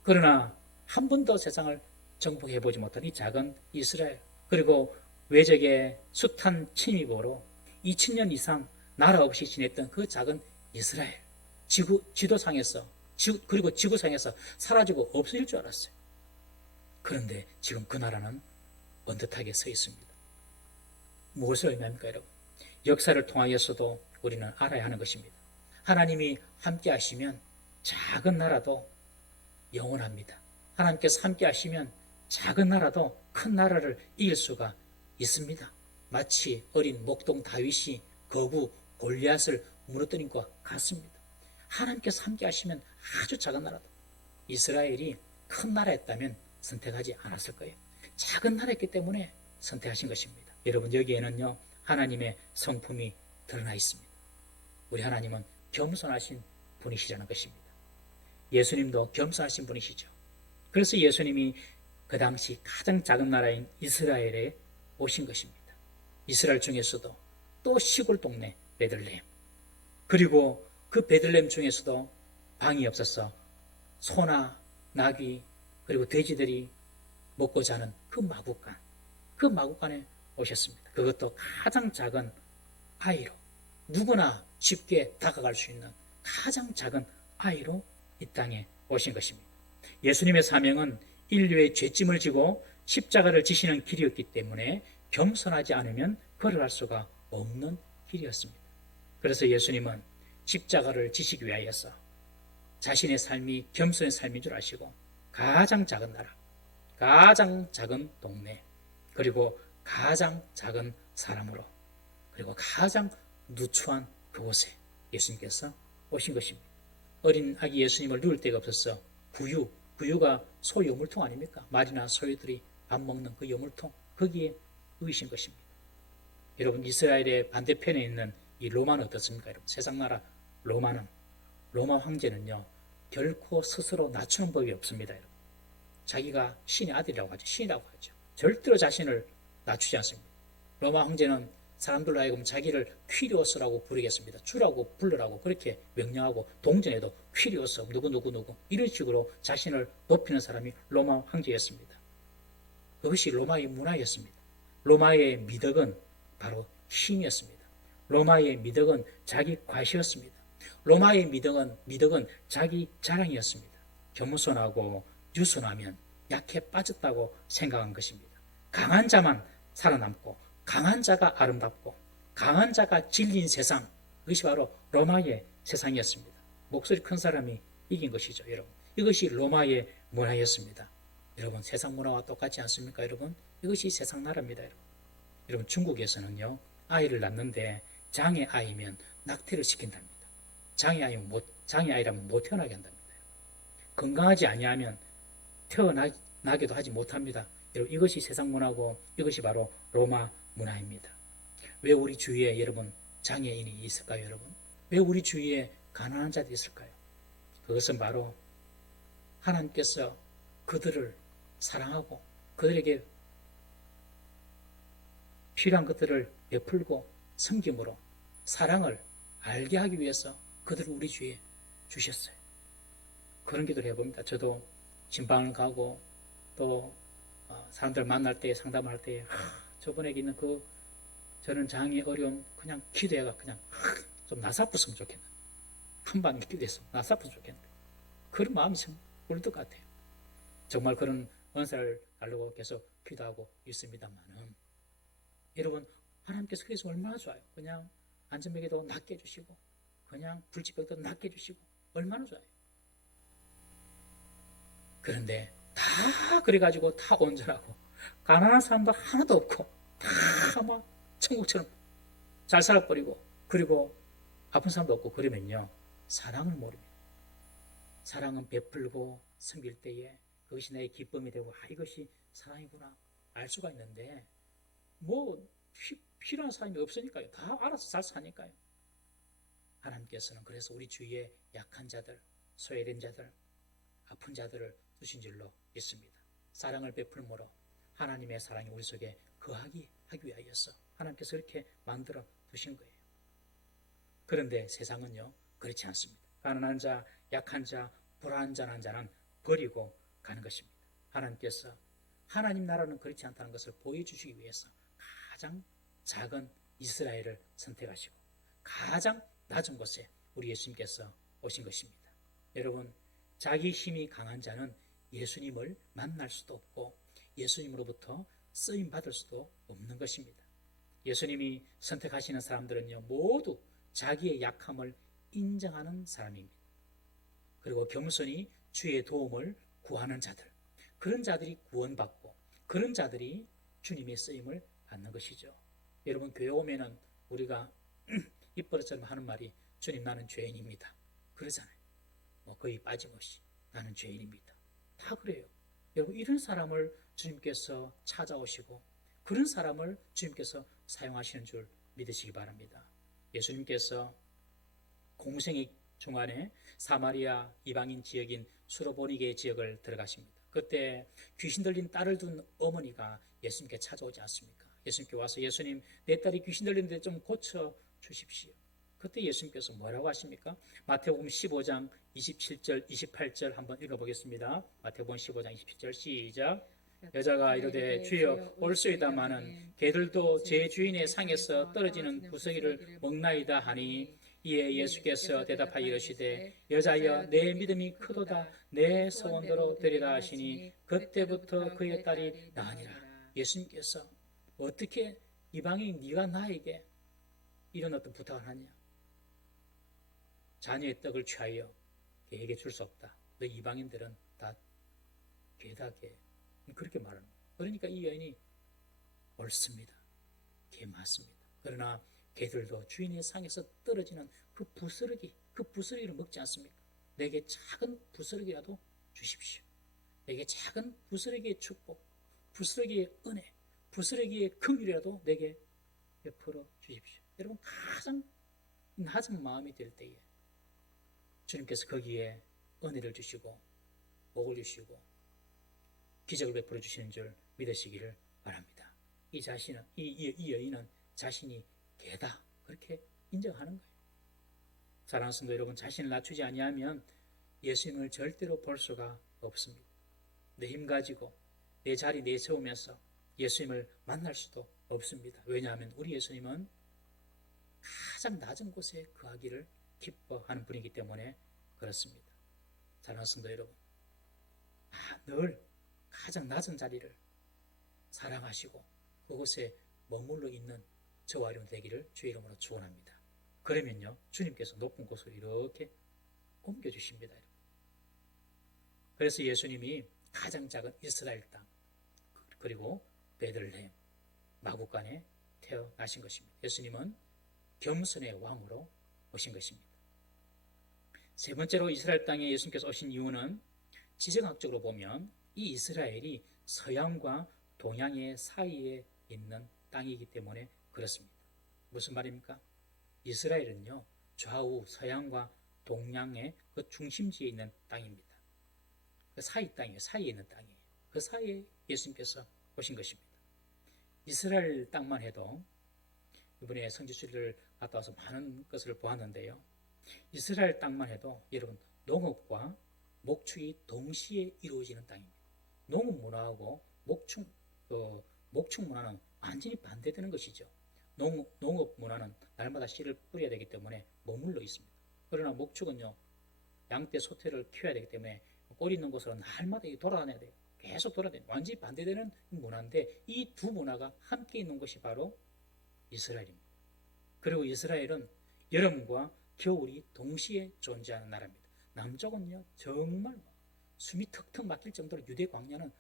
그러나 한 번도 세상을 정복해보지 못한 이 작은 이스라엘, 그리고 외적의 숱한 침입으로 2000년 이상 나라 없이 지냈던 그 작은 이스라엘, 지도상에서, 그리고 지구상에서 사라지고 없어질 줄 알았어요. 그런데 지금 그 나라는 번듯하게 서 있습니다. 무엇을 의미합니까, 여러분? 역사를 통하여서도 우리는 알아야 하는 것입니다. 하나님이 함께 하시면 작은 나라도 영원합니다. 하나님께서 함께 하시면 작은 나라도 큰 나라를 이길 수가 있습니다. 마치 어린 목동 다윗이 거구 골리앗을 무너뜨린 것과 같습니다. 하나님께서 함께 하시면 아주 작은 나라도, 이스라엘이 큰 나라였다면 선택하지 않았을 거예요. 작은 나라였기 때문에 선택하신 것입니다. 여러분, 여기에는요 하나님의 성품이 드러나 있습니다. 우리 하나님은 겸손하신 분이시라는 것입니다. 예수님도 겸손하신 분이시죠. 그래서 예수님이 그 당시 가장 작은 나라인 이스라엘에 오신 것입니다. 이스라엘 중에서도 또 시골 동네 베들레헴, 그리고 그 베들레헴 중에서도 방이 없어서 소나 나귀 그리고 돼지들이 먹고 자는 그 마구간에 오셨습니다. 그것도 가장 작은 아이로, 누구나 쉽게 다가갈 수 있는 가장 작은 아이로 이 땅에 오신 것입니다. 예수님의 사명은 인류의 죄짐을 지고 십자가를 지시는 길이었기 때문에 겸손하지 않으면 걸어갈 수가 없는 길이었습니다. 그래서 예수님은 십자가를 지시기 위하여서 자신의 삶이 겸손의 삶인 줄 아시고 가장 작은 나라, 가장 작은 동네, 그리고 가장 작은 사람으로, 그리고 가장 누추한 그곳에 예수님께서 오신 것입니다. 어린 아기 예수님을 누울 데가 없어서 구유가 소 여물통 아닙니까? 말이나 소유들이 밥 먹는 그 여물통, 거기에 누이신 것입니다. 여러분, 이스라엘의 반대편에 있는 이 로마는 어떻습니까? 여러분, 세상 나라 로마 황제는요 결코 스스로 낮추는 법이 없습니다. 여러분. 자기가 신의 아들이라고 하죠. 신이라고 하죠. 절대로 자신을 낮추지 않습니다. 로마 황제는 사람들로 하여금 자기를 퀴리오스라고 부르겠습니다. 주라고 불러라고 그렇게 명령하고, 동전에도 퀴리오스 누구 이런 식으로 자신을 높이는 사람이 로마 황제였습니다. 그것이 로마의 문화였습니다. 로마의 미덕은 바로 힘이었습니다. 로마의 미덕은 자기 과시였습니다. 로마의 미덕은 자기 자랑이었습니다. 겸손하고 유순하면 약해 빠졌다고 생각한 것입니다. 강한 자만 살아남고, 강한 자가 아름답고, 강한 자가 진리인 세상, 그것이 바로 로마의 세상이었습니다. 목소리 큰 사람이 이긴 것이죠, 여러분. 이것이 로마의 문화였습니다. 여러분, 세상 문화와 똑같지 않습니까, 여러분? 이것이 세상 나라입니다, 여러분. 여러분, 중국에서는요 아이를 낳는데 장애 아이면 낙태를 시킨답니다. 장애 아이라면 못 태어나게 한답니다. 건강하지 아니하면 태어나기도 하지 못합니다. 여러분, 이것이 세상 문화고 이것이 바로 로마 문화입니다. 왜 우리 주위에 여러분 장애인이 있을까요, 여러분? 왜 우리 주위에 가난한 자들이 있을까요? 그것은 바로 하나님께서 그들을 사랑하고 그들에게 필요한 것들을 베풀고 섬김으로 사랑을 알게 하기 위해서 그들을 우리 주위에 주셨어요. 그런 기도를 해봅니다. 저도 진방을 가고 또 사람들 만날 때, 상담할 때 저분에게 있는 저는 장애 어려움 그냥 기도해가 그냥 좀 나사pus으면 좋겠는데, 한방 기도해서 나사pus으면 좋겠는데, 그런 마음이 참 울것 같아요. 정말 그런 은사를 달라고 계속 기도하고 있습니다만은, 여러분, 하나님께서 그래서 얼마나 좋아요. 그냥 안전병에도 낫게 해주시고, 그냥 불치병도 낫게 해주시고, 얼마나 좋아요. 그런데 다 그래가지고 다 온전하고 가난한 사람도 하나도 없고 다 막 천국처럼 잘 살아버리고, 그리고 아픈 사람도 없고, 그러면요 사랑을 모릅니다. 사랑은 베풀고 섬길 때에 그것이 나의 기쁨이 되고, 이것이 사랑이구나 알 수가 있는데, 뭐 필요한 사람이 없으니까요. 다 알아서 잘 사니까요. 하나님께서는 그래서 우리 주위에 약한 자들, 소외된 자들, 아픈 자들을 두신 줄로 믿습니다. 사랑을 베풀므로 하나님의 사랑이 우리 속에 거하기 하기 위하여서 하나님께서 이렇게 만들어 두신 거예요. 그런데 세상은요, 그렇지 않습니다. 가난한 자, 약한 자, 불완전한 자는 버리고 가는 것입니다. 하나님께서 하나님 나라는 그렇지 않다는 것을 보여주시기 위해서 가장 작은 이스라엘을 선택하시고 가장 낮은 곳에 우리 예수님께서 오신 것입니다. 여러분, 자기 힘이 강한 자는 예수님을 만날 수도 없고 예수님으로부터 쓰임 받을 수도 없는 것입니다. 예수님이 선택하시는 사람들은요, 모두 자기의 약함을 인정하는 사람입니다. 그리고 겸손히 주의 도움을 구하는 자들, 그런 자들이 구원받고 그런 자들이 주님의 쓰임을 받는 것이죠. 여러분, 교회 오면은 우리가 입버릇처럼 하는 말이 주님, 나는 죄인입니다. 그러잖아요. 거의 빠짐없이 나는 죄인입니다. 다 그래요. 여러분, 이런 사람을 주님께서 찾아오시고 그런 사람을 주님께서 사용하시는 줄 믿으시기 바랍니다. 예수님께서 공생의 중간에 사마리아 이방인 지역인 수로보니게 지역을 들어가십니다. 그때 귀신 들린 딸을 둔 어머니가 예수님께 찾아오지 않습니까? 예수님께 와서 예수님, 내 딸이 귀신 들리는데 좀 고쳐 주십시오. 그때 예수님께서 뭐라고 하십니까? 마태복음 15장 27절, 28절 한번 읽어보겠습니다. 마태복음 15장 27절 시작. 여자가 이르되 주여 올소이다마는 개들도 제 주인의 상에서 떨어지는 구석이를 먹나이다 하니 이에 예수께서 대답하여 이르시되 여자여 내 믿음이 크도다 내 소원대로 되리라 하시니 그때부터 그의 딸이 나으니라. 예수님께서 어떻게 이방인 네가 나에게 이런 어떤 부탁을 하냐? 자녀의 떡을 취하여 개에게 줄 수 없다. 너 이방인들은 다 개다게 그렇게 말하는 거예요. 그러니까 이 여인이 옳습니다. 개 맞습니다. 그러나 개들도 주인의 상에서 떨어지는 그 부스러기를 먹지 않습니까? 내게 작은 부스러기라도 주십시오. 내게 작은 부스러기의 축복, 부스러기의 은혜, 부스러기의 긍휼이라도 내게 베풀어 주십시오. 여러분, 가장 낮은 마음이 될 때에 주님께서 거기에 은혜를 주시고 복을 주시고 기적을 베풀어 주시는 줄 믿으시기를 바랍니다. 이 여인은 자신이 개다 그렇게 인정하는 거예요. 사랑하는 성도 여러분, 자신을 낮추지 아니하면 예수님을 절대로 볼 수가 없습니다. 내 힘 가지고 내 자리 내세우면서 예수님을 만날 수도 없습니다. 왜냐하면 우리 예수님은 가장 낮은 곳에 거하기를 기뻐하는 분이기 때문에 그렇습니다. 사랑하는 성도 여러분, 늘 가장 낮은 자리를 사랑하시고 그곳에 머물러 있는 저와 여러분 되기를 주의 이름으로 축원합니다. 그러면요, 주님께서 높은 곳으로 이렇게 옮겨주십니다. 그래서 예수님이 가장 작은 이스라엘 땅 그리고 베들레헴 마구간에 태어나신 것입니다. 예수님은 겸손의 왕으로 오신 것입니다. 세 번째로 이스라엘 땅에 예수님께서 오신 이유는 지정학적으로 보면 이 이스라엘이 서양과 동양의 사이에 있는 땅이기 때문에 그렇습니다. 무슨 말입니까? 이스라엘은요, 좌우 서양과 동양의 그 중심지에 있는 땅입니다. 그 사이 땅이에요. 사이에 있는 땅이에요. 그 사이에 예수님께서 오신 것입니다. 이스라엘 땅만 해도 이번에 성지순례를 갔다 와서 많은 것을 보았는데요. 이스라엘 땅만 해도 여러분, 농업과 목축이 동시에 이루어지는 땅입니다. 농업 문화하고 목축 문화는 완전히 반대되는 것이죠. 농업 문화는 날마다 씨를 뿌려야 되기 때문에 머물러 있습니다. 그러나 목축은요, 양떼 소떼를 키워야 되기 때문에 꼴 있는 곳으로 날마다 돌아다녀야 돼요. 계속 돌아다녀요. 완전히 반대되는 문화인데 이 두 문화가 함께 있는 것이 바로 이스라엘입니다. 그리고 이스라엘은 여름과 겨울이 동시에 존재하는 나라입니다. 남쪽은요, 정말 숨이 턱턱 막힐 정도로 유대 광야는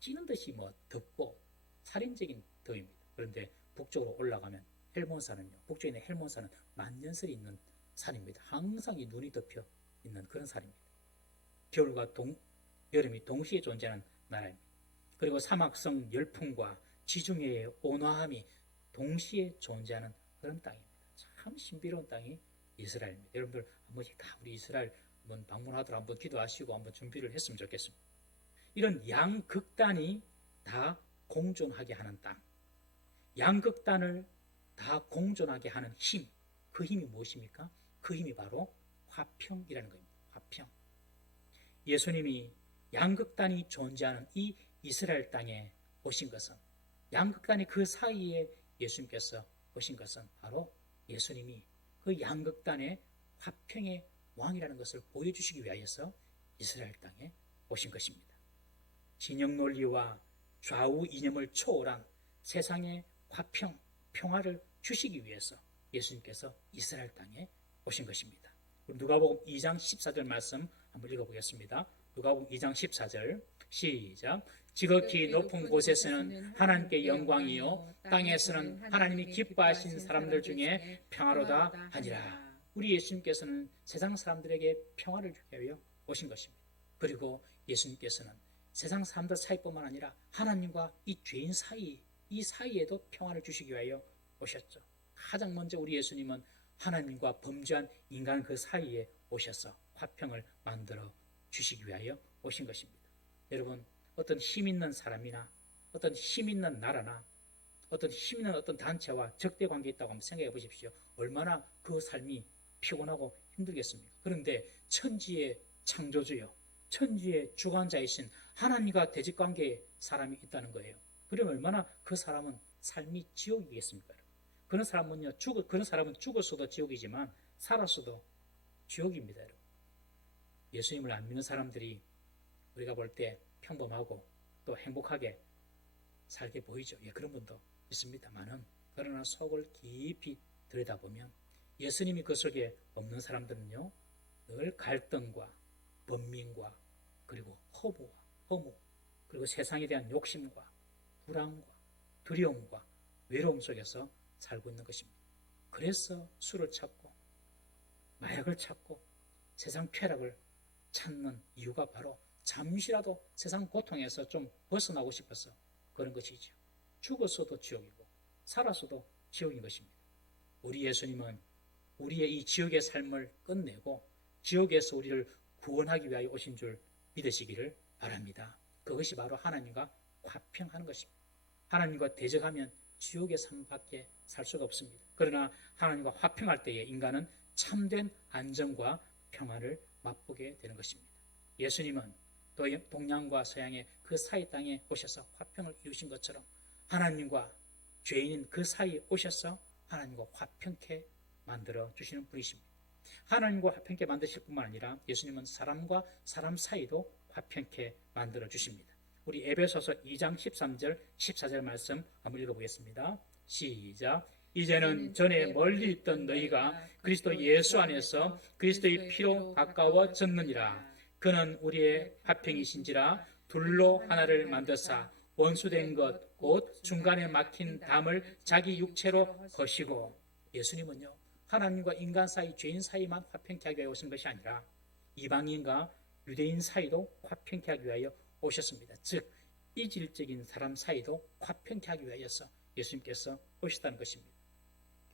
찌는 듯이 덥고 살인적인 더위입니다. 그런데 북쪽으로 올라가면 북쪽에 있는 헬몬산은 만년설이 있는 산입니다. 항상 이 눈이 덮여 있는 그런 산입니다. 겨울과 여름이 동시에 존재하는 나라입니다. 그리고 사막성 열풍과 지중해의 온화함이 동시에 존재하는 그런 땅입니다. 참 신비로운 땅이 이스라엘입니다. 여러분들 한 번씩 다 우리 이스라엘 한번 방문하도록 한번 기도하시고 한번 준비를 했으면 좋겠습니다. 이런 양극단이 다 공존하게 하는 땅, 양극단을 다 공존하게 하는 힘, 그 힘이 무엇입니까? 그 힘이 바로 화평이라는 겁니다. 화평. 예수님이 양극단이 존재하는 이 이스라엘 땅에 오신 것은, 양극단이 그 사이에 예수님께서 오신 것은 바로 예수님이 그 양극단의 화평의 왕이라는 것을 보여주시기 위하여서 이스라엘 땅에 오신 것입니다. 진영 논리와 좌우 이념을 초월한 세상의 화평, 평화를 주시기 위해서 예수님께서 이스라엘 땅에 오신 것입니다. 누가복음 2장 14절 말씀 한번 읽어보겠습니다. 누가복음 2장 14절 시작. 지극히 높은 곳에서는 하나님께 영광이요 땅에서는 하나님이 기뻐하신 사람들 중에 평화로다 하니라. 우리 예수님께서는 세상 사람들에게 평화를 주기 위하여 오신 것입니다. 그리고 예수님께서는 세상 사람들 사이뿐만 아니라 하나님과 이 죄인 사이, 이 사이에도 평화를 주시기 위하여 오셨죠. 가장 먼저 우리 예수님은 하나님과 범죄한 인간 그 사이에 오셔서 화평을 만들어 주시기 위하여 오신 것입니다. 여러분, 어떤 힘 있는 사람이나 어떤 힘 있는 나라나 어떤 힘 있는 어떤 단체와 적대 관계에 있다고 한번 생각해 보십시오. 얼마나 그 삶이 피곤하고 힘들겠습니까? 그런데 천지의 창조주요, 천지의 주관자이신 하나님과 대직 관계에 사람이 있다는 거예요. 그러면 얼마나 그 사람은 삶이 지옥이겠습니까? 그런 사람은 죽었어도 지옥이지만 살았어도 지옥입니다. 여러분. 예수님을 안 믿는 사람들이 우리가 볼 때 평범하고 또 행복하게 살게 보이죠. 예, 그런 분도 있습니다만은, 그러나 속을 깊이 들여다보면 예수님이 그 속에 없는 사람들은요, 늘 갈등과 번민과 그리고 허무, 그리고 세상에 대한 욕심과 불안과 두려움과 외로움 속에서 살고 있는 것입니다. 그래서 술을 찾고 마약을 찾고 세상 쾌락을 찾는 이유가 바로 잠시라도 세상 고통에서 좀 벗어나고 싶어서 그런 것이죠. 죽었어도 지옥이고 살았어도 지옥인 것입니다. 우리 예수님은 우리의 이 지옥의 삶을 끝내고 지옥에서 우리를 구원하기 위하여 오신 줄 믿으시기를 바랍니다. 그것이 바로 하나님과 화평하는 것입니다. 하나님과 대적하면 지옥의 삶밖에 살 수가 없습니다. 그러나 하나님과 화평할 때에 인간은 참된 안정과 평화를 맛보게 되는 것입니다. 예수님은 또 동양과 서양의 그 사이 땅에 오셔서 화평을 이루신 것처럼 하나님과 죄인인 그 사이에 오셔서 하나님과 화평케 만들어 주시는 분이십니다. 하나님과 화평케 만드실 뿐만 아니라 예수님은 사람과 사람 사이도 화평케 만들어 주십니다. 우리 에베소서 2장 13절 14절 말씀 한번 읽어보겠습니다. 시작. 이제는 전에 멀리 있던 너희가 그리스도 예수 안에서 그리스도의 피로 가까워졌느니라. 그는 우리의 화평이신지라 둘로 하나를 만드사 원수된 것 곧 중간에 막힌 담을 자기 육체로 거시고. 예수님은요, 하나님과 인간 사이, 죄인 사이만 화평케 하기 위해 오신 것이 아니라 이방인과 유대인 사이도 화평케 하기 위하여 오셨습니다. 즉 이질적인 사람 사이도 화평케 하기 위하여서 예수님께서 오셨다는 것입니다.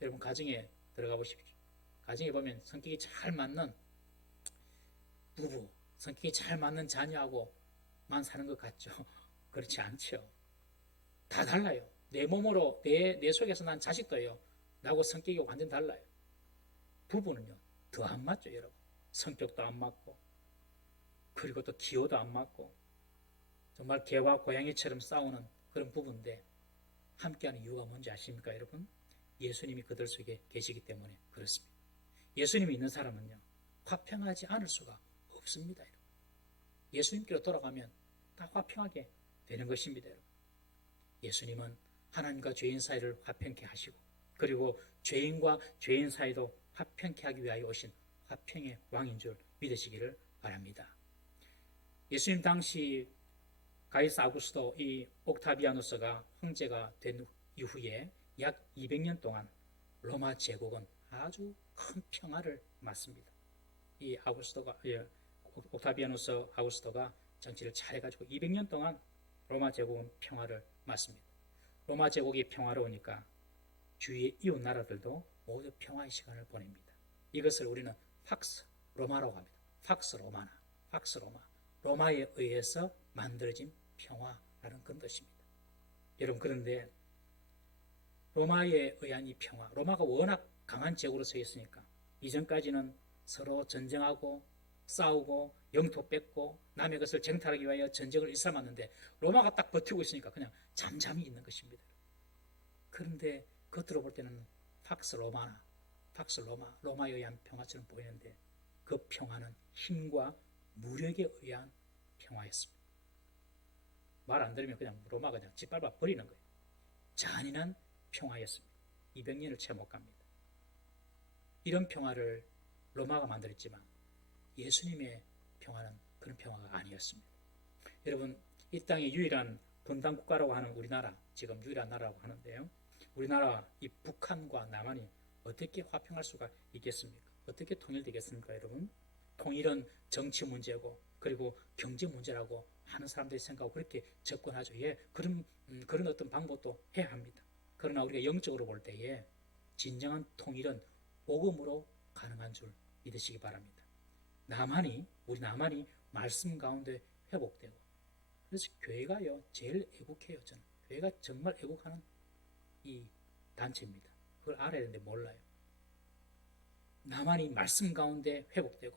여러분, 가정에 들어가 보십시오. 가정에 보면 성격이 잘 맞는 부부, 성격이 잘 맞는 자녀하고만 사는 것 같죠? 그렇지 않죠. 다 달라요. 내 몸으로, 내 속에서 난 자식도요, 나하고 성격이 완전 달라요. 부부는요, 더 안 맞죠, 여러분. 성격도 안 맞고, 그리고 또 기호도 안 맞고, 정말 개와 고양이처럼 싸우는 그런 부부인데, 함께하는 이유가 뭔지 아십니까, 여러분? 예수님이 그들 속에 계시기 때문에 그렇습니다. 예수님이 있는 사람은요, 화평하지 않을 수가 없습니다, 여러분. 예수님께로 돌아가면 다 화평하게 되는 것입니다, 여러분. 예수님은 하나님과 죄인 사이를 화평케 하시고, 그리고 죄인과 죄인 사이도 화평케 하기 위하여 오신 화평의 왕인 줄 믿으시기를 바랍니다. 예수님 당시 가이사 아구스도 이 옥타비아누스가 황제가 된 이후에 약 200년 동안 로마 제국은 아주 큰 평화를 맞습니다. 이 옥타비아누스 아구스도가 정치를 잘해가지고 200년 동안 로마 제국은 평화를 맞습니다. 로마 제국이 평화로우니까 주위의 이웃 나라들도 모두 평화의 시간을 보냅니다. 이것을 우리는 팍스 로마라고 합니다. 팍스 로마나, 팍스 로마. 로마에 의해서 만들어진 평화라는 그런 뜻입니다. 여러분, 그런데 로마에 의한 이 평화, 로마가 워낙 강한 제국으로 서 있으니까 이전까지는 서로 전쟁하고 싸우고 영토 뺏고 남의 것을 쟁탈하기 위하여 전쟁을 일삼았는데 로마가 딱 버티고 있으니까 그냥 잠잠히 있는 것입니다. 그런데 겉으로 볼 때는 로마에 의한 평화처럼 보이는데 그 평화는 힘과 무력에 의한 평화였습니다. 말 안 들으면 그냥 로마가 그냥 짓밟아 버리는 거예요. 잔인한 평화였습니다. 200년을 채 못 갑니다. 이런 평화를 로마가 만들었지만 예수님의 평화는 그런 평화가 아니었습니다. 여러분, 이 땅의 유일한 분단 국가라고 하는 우리나라, 지금 유일한 나라라고 하는데요. 우리나라 이 북한과 남한이 어떻게 화평할 수가 있겠습니까? 어떻게 통일되겠습니까, 여러분? 통일은 정치 문제고 그리고 경제 문제라고 하는 사람들이 생각하고 그렇게 접근하죠. 예, 그런 어떤 방법도 해야 합니다. 그러나 우리가 영적으로 볼 때에 진정한 통일은 복음으로 가능한 줄 믿으시기 바랍니다. 우리 남한이 말씀 가운데 회복되고, 그래서 교회가요 제일 애국해요. 저는 교회가 정말 애국하는 이 단체입니다. 그걸 알아야 되는데 몰라요. 남한이 말씀 가운데 회복되고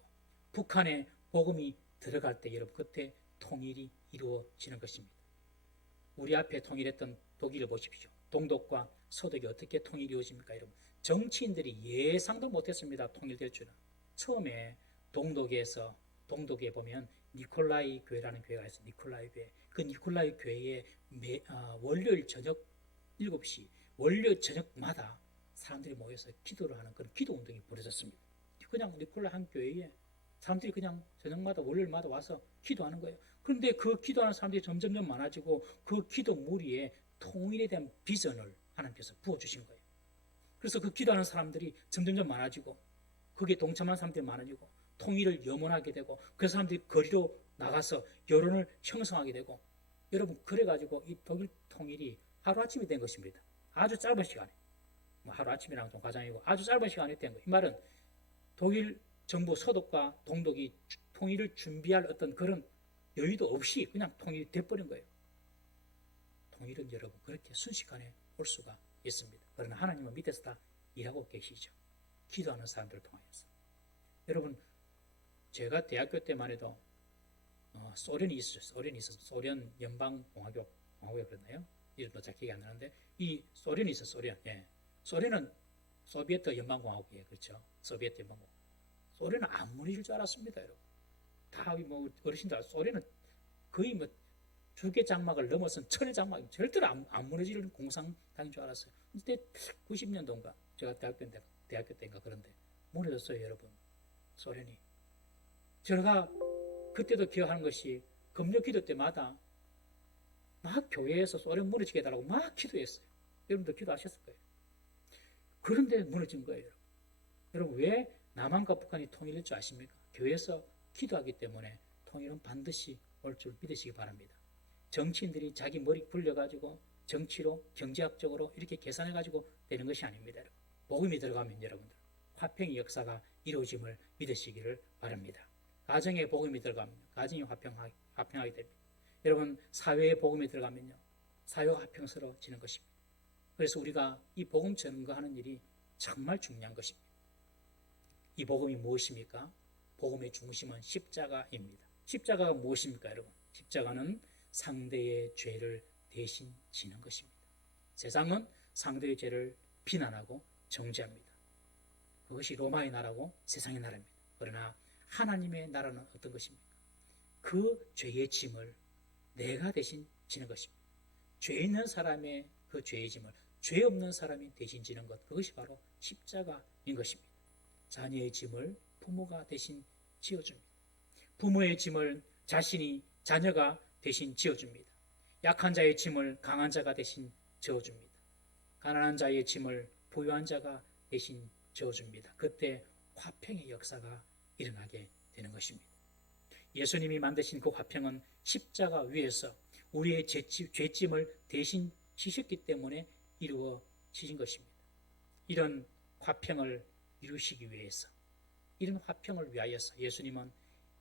북한에 복음이 들어갈 때 여러분 그때 통일이 이루어지는 것입니다. 우리 앞에 통일했던 독일을 보십시오. 동독과 서독이 어떻게 통일이 이루어집니까, 여러분? 정치인들이 예상도 못했습니다. 통일될 줄은. 처음에 동독에 보면 니콜라이 교회라는 교회가 있어요. 니콜라이 교회. 그 니콜라이 교회에 월요일 저녁 7시, 월요일 저녁마다 사람들이 모여서 기도를 하는 그런 기도 운동이 벌어졌습니다. 그냥 니콜라이 한 교회에 사람들이 그냥 저녁마다 월요일마다 와서 기도하는 거예요. 그런데 그 기도하는 사람들이 점점 많아지고 그 기도 무리에 통일에 대한 비전을 하나님께서 부어주신 거예요. 그래서 그 기도하는 사람들이 점점 많아지고 거기에 동참한 사람들이 많아지고 통일을 염원하게 되고 그 사람들이 거리로 나가서 여론을 형성하게 되고 여러분 그래가지고 이 독일 통일이 하루아침에 된 것입니다. 아주 짧은 시간에 하루아침이랑 좀 과장이고 아주 짧은 시간에 된 거예요. 이 말은 독일 정부 서독과 동독이 통일을 준비할 어떤 그런 여유도 없이 그냥 통일이 돼버린 거예요. 통일은 여러분 그렇게 순식간에 올 수가 있습니다. 그러나 하나님은 밑에서 다 일하고 계시죠. 기도하는 사람들을 통하여서. 여러분 제가 대학교 때만 해도 소련이 있었어요. 소련 연방공화국이었나요? 이름도 잘 기억이 안 나는데 이 소련이 있어요. 소련. 예. 소련은 소비에트 연방공화국이에요. 그렇죠? 소비에트 연방공화국. 소련은 안 무너질 줄 알았습니다, 여러분. 다 어르신들 소련은 거의 두개 장막을 넘어선 천의 장막, 절대로 안 무너지는 공산당인 줄 알았어요. 그때 90년도인가 제가 대학교 때인가 그런데 무너졌어요, 여러분. 소련이. 제가 그때도 기억하는 것이 금요 기도 때마다 막 교회에서 소련 무너지게 해달라고 막 기도했어요. 여러분도 기도하셨을 거예요. 그런데 무너진 거예요, 여러분. 여러분 왜 남한과 북한이 통일될 줄 아십니까? 교회에서 기도하기 때문에 통일은 반드시 올 줄 믿으시기 바랍니다. 정치인들이 자기 머리 굴려가지고 정치로 경제학적으로 이렇게 계산해가지고 되는 것이 아닙니다. 여러분. 복음이 들어가면 여러분들 화평의 역사가 이루어짐을 믿으시기를 바랍니다. 가정에 복음이 들어가면 가정이 화평하게 됩니다. 여러분 사회에 복음이 들어가면요 사회가 화평스러워지는 것입니다. 그래서 우리가 이 복음 전거하는 일이 정말 중요한 것입니다. 이 복음이 무엇입니까? 복음의 중심은 십자가입니다. 십자가가 무엇입니까, 여러분? 십자가는 상대의 죄를 대신 지는 것입니다. 세상은 상대의 죄를 비난하고 정죄합니다. 그것이 로마의 나라고 세상의 나라입니다. 그러나 하나님의 나라는 어떤 것입니까? 그 죄의 짐을 내가 대신 지는 것입니다. 죄 있는 사람의 그 죄의 짐을 죄 없는 사람이 대신 지는 것, 그것이 바로 십자가인 것입니다. 자녀의 짐을 부모가 대신 지어줍니다. 부모의 짐을 자녀가 대신 지어줍니다. 약한 자의 짐을 강한 자가 대신 지어줍니다. 가난한 자의 짐을 부유한 자가 대신 지어줍니다. 그때 화평의 역사가 일어나게 되는 것입니다. 예수님이 만드신 그 화평은 십자가 위에서 우리의 죄짐을 대신 지셨기 때문에 이루어지신 것입니다. 이런 화평을 이루시기 위해서, 이런 화평을 위하여서 예수님은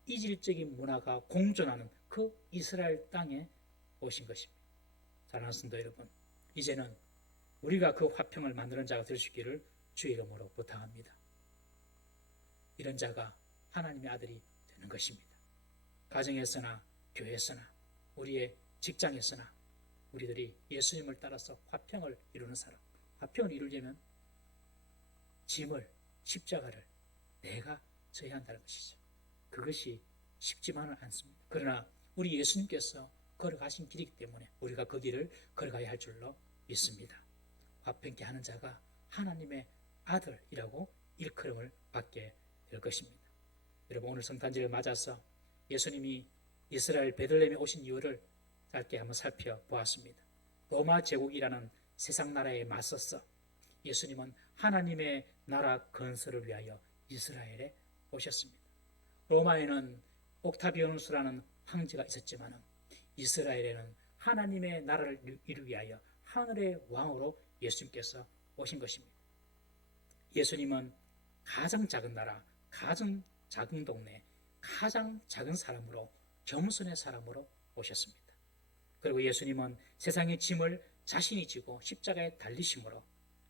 이질적인 문화가 공존하는 그 이스라엘 땅에 오신 것입니다. 사랑하는 성도 여러분, 이제는 우리가 그 화평을 만드는 자가 될 수 있기를 주의 이름으로 부탁합니다. 이런 자가 하나님의 아들이 되는 것입니다. 가정에서나 교회에서나 우리의 직장에서나 우리들이 예수님을 따라서 화평을 이루는 사람, 화평을 이루려면 짐을, 십자가를 내가 져야 한다는 것이죠. 그것이 쉽지만은 않습니다. 그러나 우리 예수님께서 걸어가신 길이기 때문에 우리가 그 길을 걸어가야 할 줄로 믿습니다. 화평케 하는 자가 하나님의 아들이라고 일컬음을 받게 될 것입니다. 여러분, 오늘 성탄절을 맞아서 예수님이 이스라엘 베들레헴에 오신 이유를 짧게 한번 살펴보았습니다. 로마 제국이라는 세상 나라에 맞서서 예수님은 하나님의 나라 건설을 위하여 이스라엘에 오셨습니다. 로마에는 옥타비아누스라는 황제가 있었지만 이스라엘에는 하나님의 나라를 이루기 위하여 하늘의 왕으로 예수님께서 오신 것입니다. 예수님은 가장 작은 나라, 가장 작은 동네, 가장 작은 사람으로, 겸손의 사람으로 오셨습니다. 그리고 예수님은 세상의 짐을 자신이 지고 십자가에 달리심으로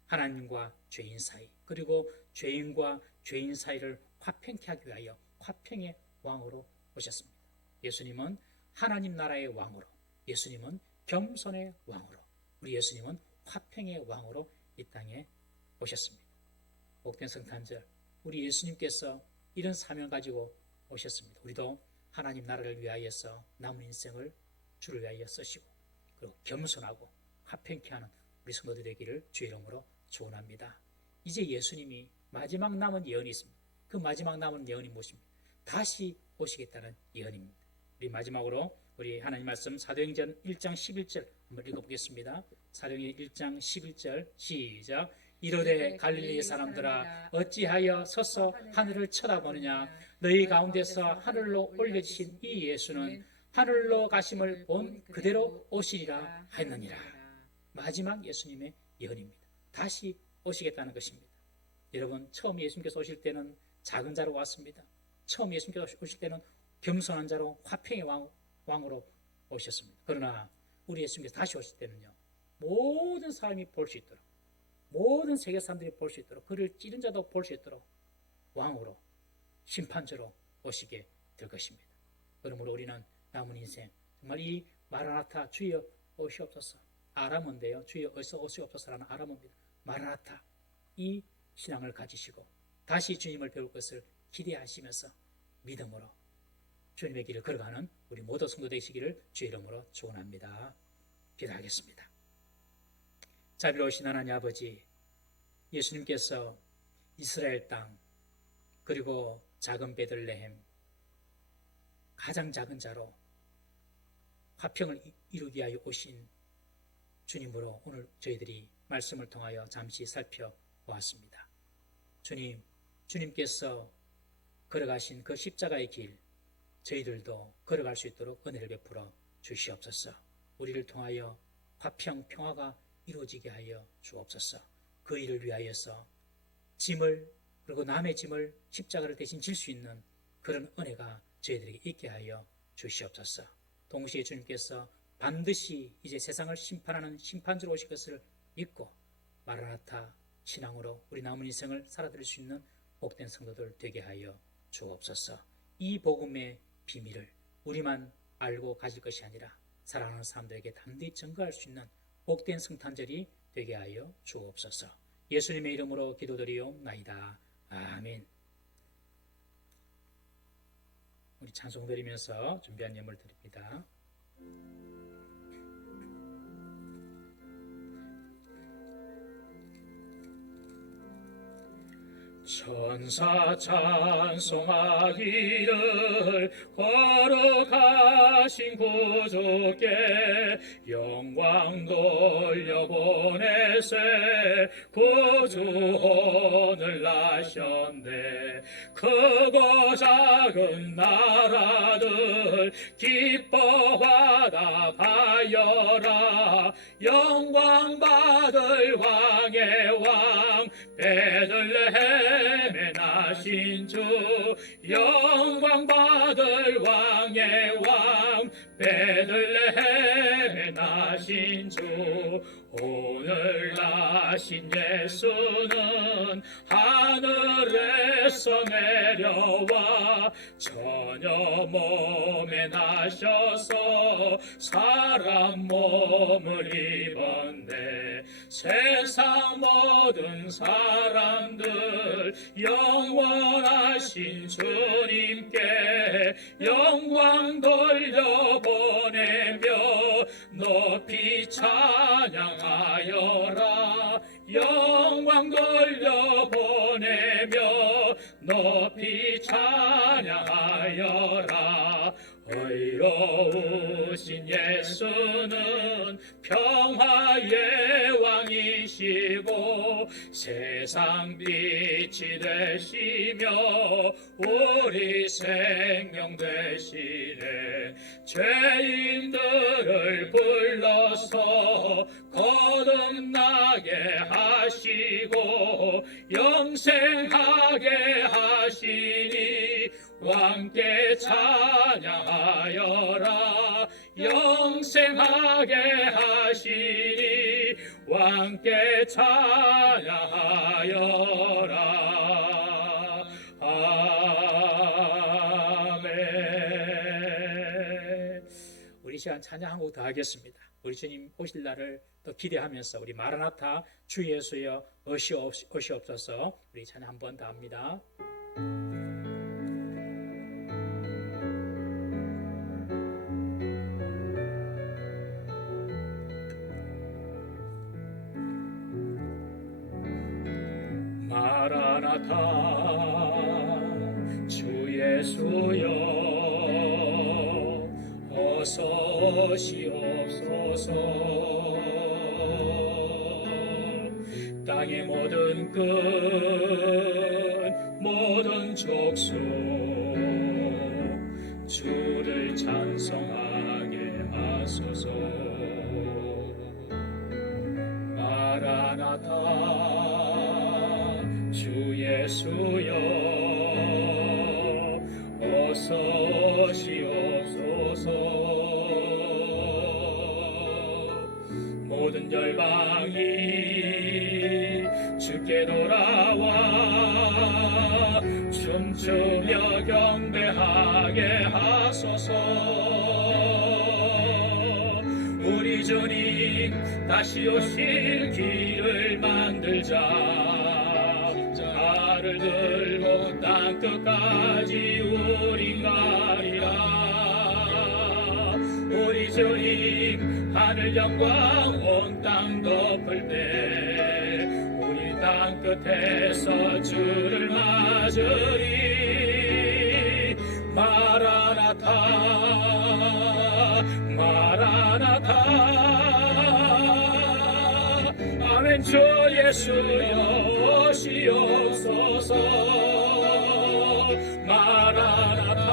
하나님과 죄인 사이, 그리고 죄인과 죄인 사이를 화평케 하기 위하여 화평의 왕으로 오셨습니다. 예수님은 하나님 나라의 왕으로, 예수님은 겸손의 왕으로, 우리 예수님은 화평의 왕으로 이 땅에 오셨습니다. 복된 성탄절, 우리 예수님께서 이런 사명 가지고 오셨습니다. 우리도 하나님 나라를 위하여서 남은 인생을 주를 위하여 쓰시고 그리고 겸손하고 화평케 하는 우리 성도들 되기를 주의 이름으로 축원합니다. 이제 예수님이 마지막 남은 예언이 있습니다. 그 마지막 남은 예언이 무엇입니까? 다시 오시겠다는 예언입니다. 우리 마지막으로 우리 하나님 말씀 사도행전 1장 11절 한번 읽어보겠습니다. 사도행전 1장 11절 시작. 이르되 갈릴리 사람들아 어찌하여 서서 하늘을 쳐다보느냐. 너희 가운데서 하늘로 올려지신 이 예수는 하늘로 가심을 본 그대로 오시리라 하였느니라. 마지막 예수님의 예언입니다. 다시 오시겠다는 것입니다. 여러분, 처음 예수님께서 오실 때는 작은 자로 왔습니다. 처음 예수님께서 오실 때는 겸손한 자로 화평의 왕으로 오셨습니다. 그러나 우리 예수님께서 다시 오실 때는요, 모든 사람이 볼 수 있도록, 모든 세계 사람들이 볼 수 있도록, 그를 찌른 자도 볼 수 있도록 왕으로, 심판자로 오시게 될 것입니다. 그러므로 우리는 남은 인생 정말 이 마라나타 주여 오시옵소서, 아람어인데요, 주여 어서 오시옵소서라는 아람어입니다. 마라나타, 이 신앙을 가지시고 다시 주님을 배울 것을 기대하시면서 믿음으로 주님의 길을 걸어가는 우리 모두 성도 되시기를 주의 이름으로 축원합니다. 기도하겠습니다. 자비로우신 하나님 아버지, 예수님께서 이스라엘 땅 그리고 작은 베들레헴, 가장 작은 자로 화평을 이루기 위하여 오신 주님으로 오늘 저희들이 말씀을 통하여 잠시 살펴보았습니다. 주님, 주님께서 걸어가신 그 십자가의 길, 저희들도 걸어갈 수 있도록 은혜를 베풀어 주시옵소서. 우리를 통하여 화평, 평화가 이루어지게 하여 주옵소서. 그 일을 위하여서 짐을, 그리고 남의 짐을 십자가를 대신 질 수 있는 그런 은혜가 저희들에게 있게 하여 주시옵소서. 동시에 주님께서 반드시 이제 세상을 심판하는 심판주로 오실 것을 믿고 마라나타 신앙으로 우리 남은 인생을 살아드릴 수 있는 복된 성도들 되게 하여 주옵소서. 이 복음의 비밀을 우리만 알고 가질 것이 아니라 사랑하는 사람들에게 담대히 전가할 수 있는 복된 성탄절이 되게 하여 주옵소서. 예수님의 이름으로 기도드리옵나이다. 아멘. 우리 찬송 드리면서 준비한 예물 드립니다. 천사 찬송하기를 걸어가신 구주께 영광 돌려보내세. 구주혼을 나셨네. 크고 작은 나라들 기뻐하다 하여라. 영광 받을 왕의 왕 베들레헴에 나신 주. 영광 받을 왕의 왕 베들레헴에 나신 영원하신 주 오늘 나신 예수는 하늘에서 내려와 처녀 몸에 나셔서 사람 몸을 입었네. 세상 모든 사람들 영원하신 주님께 영광 돌려보내며 높이 찬양하여라. 영광 돌려보내며 높이 찬양하여라. 의로우신 예수는 평화의 왕이시고 세상 빛이 되시며 우리 생명 되시네. 죄인들을 불러서 거듭나게 하시고 영생하게 하시니 왕께 찬양하여라. 영생하게 하시니 왕께 찬양하여라. 아멘. 우리 시간 찬양 한 곡 더 하겠습니다. 우리 주님 오실 날을 더 기대하면서 우리 마라나타 주 예수여 오시옵소서 우리 찬양 한 번 더 합니다. 마라나타 주 예수여 어서 오시옵소서. 땅의 모든 끝 모든 족속 주를 찬송하게 하소서. 마라나타 주 예수여 어서 오시옵소서. 모든 열방이 주께 돌아와 춤추며 경배하게 하소서. 우리 주님 다시 오실 길을 만들자. 나를 들고 땅끝까지 우리 가리라. 우리 주님 하늘 영광 온 땅 덮을 때 우리 땅끝에서 주를 맞으리. 마라나타 마라나타 아멘. 주 예수여 오시옵소서. 마라나타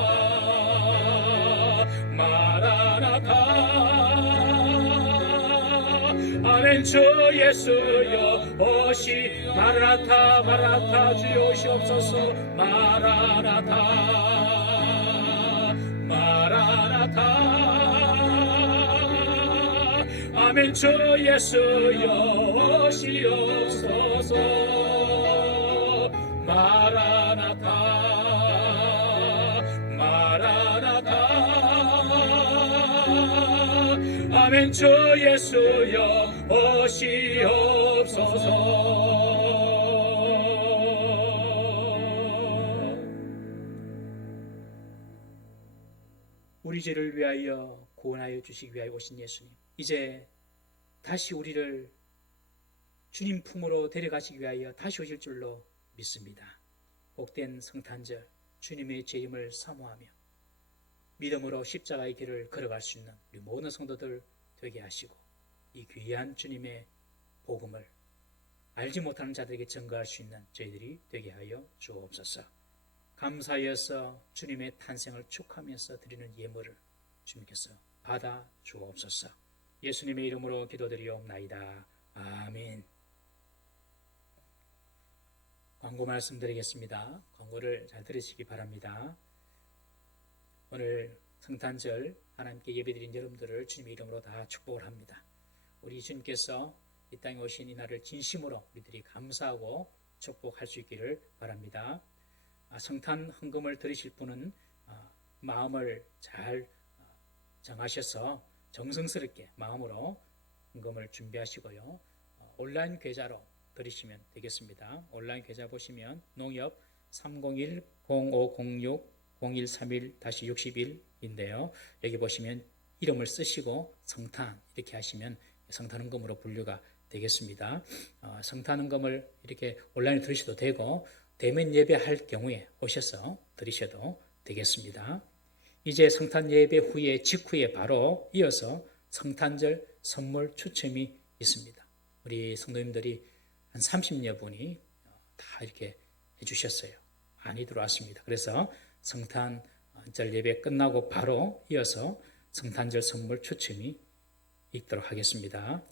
마라나타 아멘. 주 예수여 마라나타 마라나타 주여 오시옵소서. 마라나타 마라나타 아멘. 주 예수여 오시옵소서. 마라나타 마라나타 아멘. 주 예수여 오시옵소서. 우리 죄를 위하여 구원하여 주시기 위하여 오신 예수님, 이제 다시 우리를 주님 품으로 데려가시기 위하여 다시 오실 줄로 믿습니다. 복된 성탄절 주님의 재림을 사모하며 믿음으로 십자가의 길을 걸어갈 수 있는 우리 모든 성도들 되게 하시고 이 귀한 주님의 복음을 알지 못하는 자들에게 전가할 수 있는 저희들이 되게 하여 주옵소서. 감사하여서 주님의 탄생을 축하하면서 드리는 예물을 주님께서 받아 주옵소서. 예수님의 이름으로 기도드리옵나이다. 아멘. 광고 말씀드리겠습니다. 광고를 잘 들으시기 바랍니다. 오늘 성탄절 하나님께 예배드린 여러분들을 주님의 이름으로 다 축복을 합니다. 우리 주님께서 이 땅에 오신 이 날을 진심으로 우리들이 감사하고 축복할 수 있기를 바랍니다. 성탄 헌금을 드리실 분은 마음을 잘 정하셔서 정성스럽게 마음으로 헌금을 준비하시고요. 온라인 계좌로 드리시면 되겠습니다. 온라인 계좌 보시면 농협 301-0506-0131-61인데요. 여기 보시면 이름을 쓰시고 성탄 이렇게 하시면 성탄헌금으로 분류가 되겠습니다. 성탄헌금을 이렇게 온라인에 드리셔도 되고 대면 예배할 경우에 오셔서 드리셔도 되겠습니다. 이제 성탄 예배 후에 직후에 바로 이어서 성탄절 선물 추첨이 있습니다. 우리 성도님들이 한 30여 분이 다 이렇게 해주셨어요. 많이 들어왔습니다. 그래서 성탄절 예배 끝나고 바로 이어서 성탄절 선물 추첨이 있도록 하겠습니다.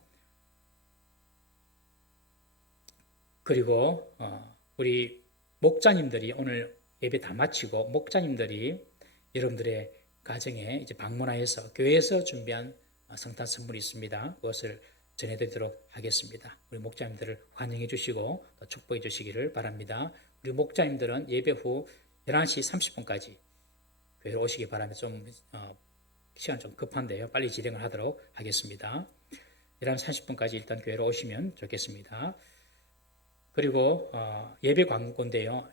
그리고 우리 목자님들이 오늘 예배 다 마치고 목자님들이 여러분들의 가정에 이제 방문하여서 교회에서 준비한 성탄 선물이 있습니다. 그것을 전해드리도록 하겠습니다. 우리 목자님들을 환영해 주시고 축복해 주시기를 바랍니다. 우리 목자님들은 예배 후 11시 30분까지 교회로 오시기 바랍니다. 좀 시간 좀 급한데요. 빨리 진행을 하도록 하겠습니다. 11시 30분까지 일단 교회로 오시면 좋겠습니다. 그리고 예배 광고인데요.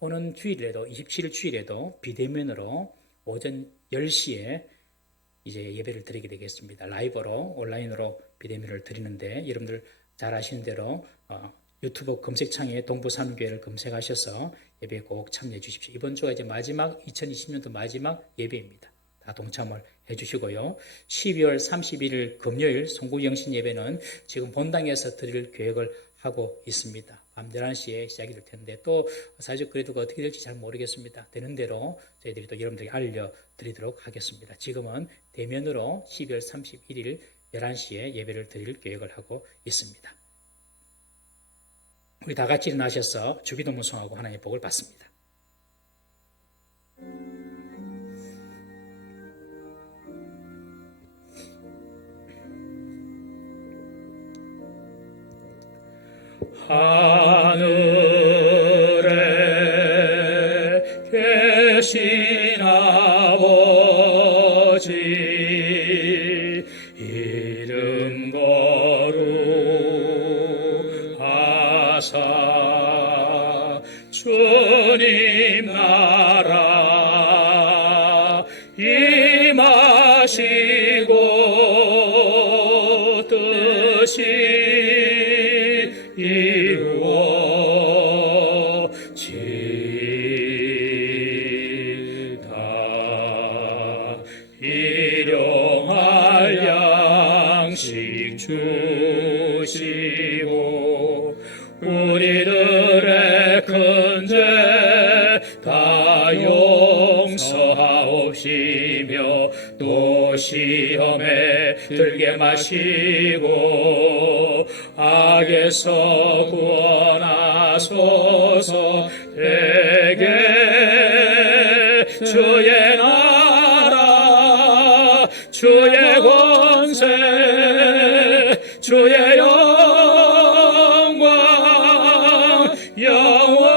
오는 주일에도 27일 주일에도 비대면으로 오전 10시에 이제 예배를 드리게 되겠습니다. 라이브로 온라인으로 비대면을 드리는데 여러분들 잘 아시는 대로 유튜브 검색창에 동부산교회를 검색하셔서 예배에 꼭 참여해 주십시오. 이번 주가 이제 마지막 2020년도 마지막 예배입니다. 다 동참을 해주시고요. 12월 31일 금요일 송구영신 예배는 지금 본당에서 드릴 계획을 하고 있습니다. 밤 11시에 시작이 될 텐데 또 사회적 거리두기가 어떻게 될지 잘 모르겠습니다. 되는 대로 저희들이 또 여러분들에게 알려드리도록 하겠습니다. 지금은 대면으로 12월 31일 11시에 예배를 드릴 계획을 하고 있습니다. 우리 다 같이 일어나셔서 주기도문 성하고 하나님의 복을 받습니다. 하늘에 계신 아버지 이름 거룩하사 주님 나라 임하시고 뜻이 이루어지다. 일용할 양식 주시고 우리들의 큰 죄 다 용서하옵시며 또 시험에 들게 마시고 악에서 구원하소서. 내게 주의 나라 주의 권세 주의 영광 영원히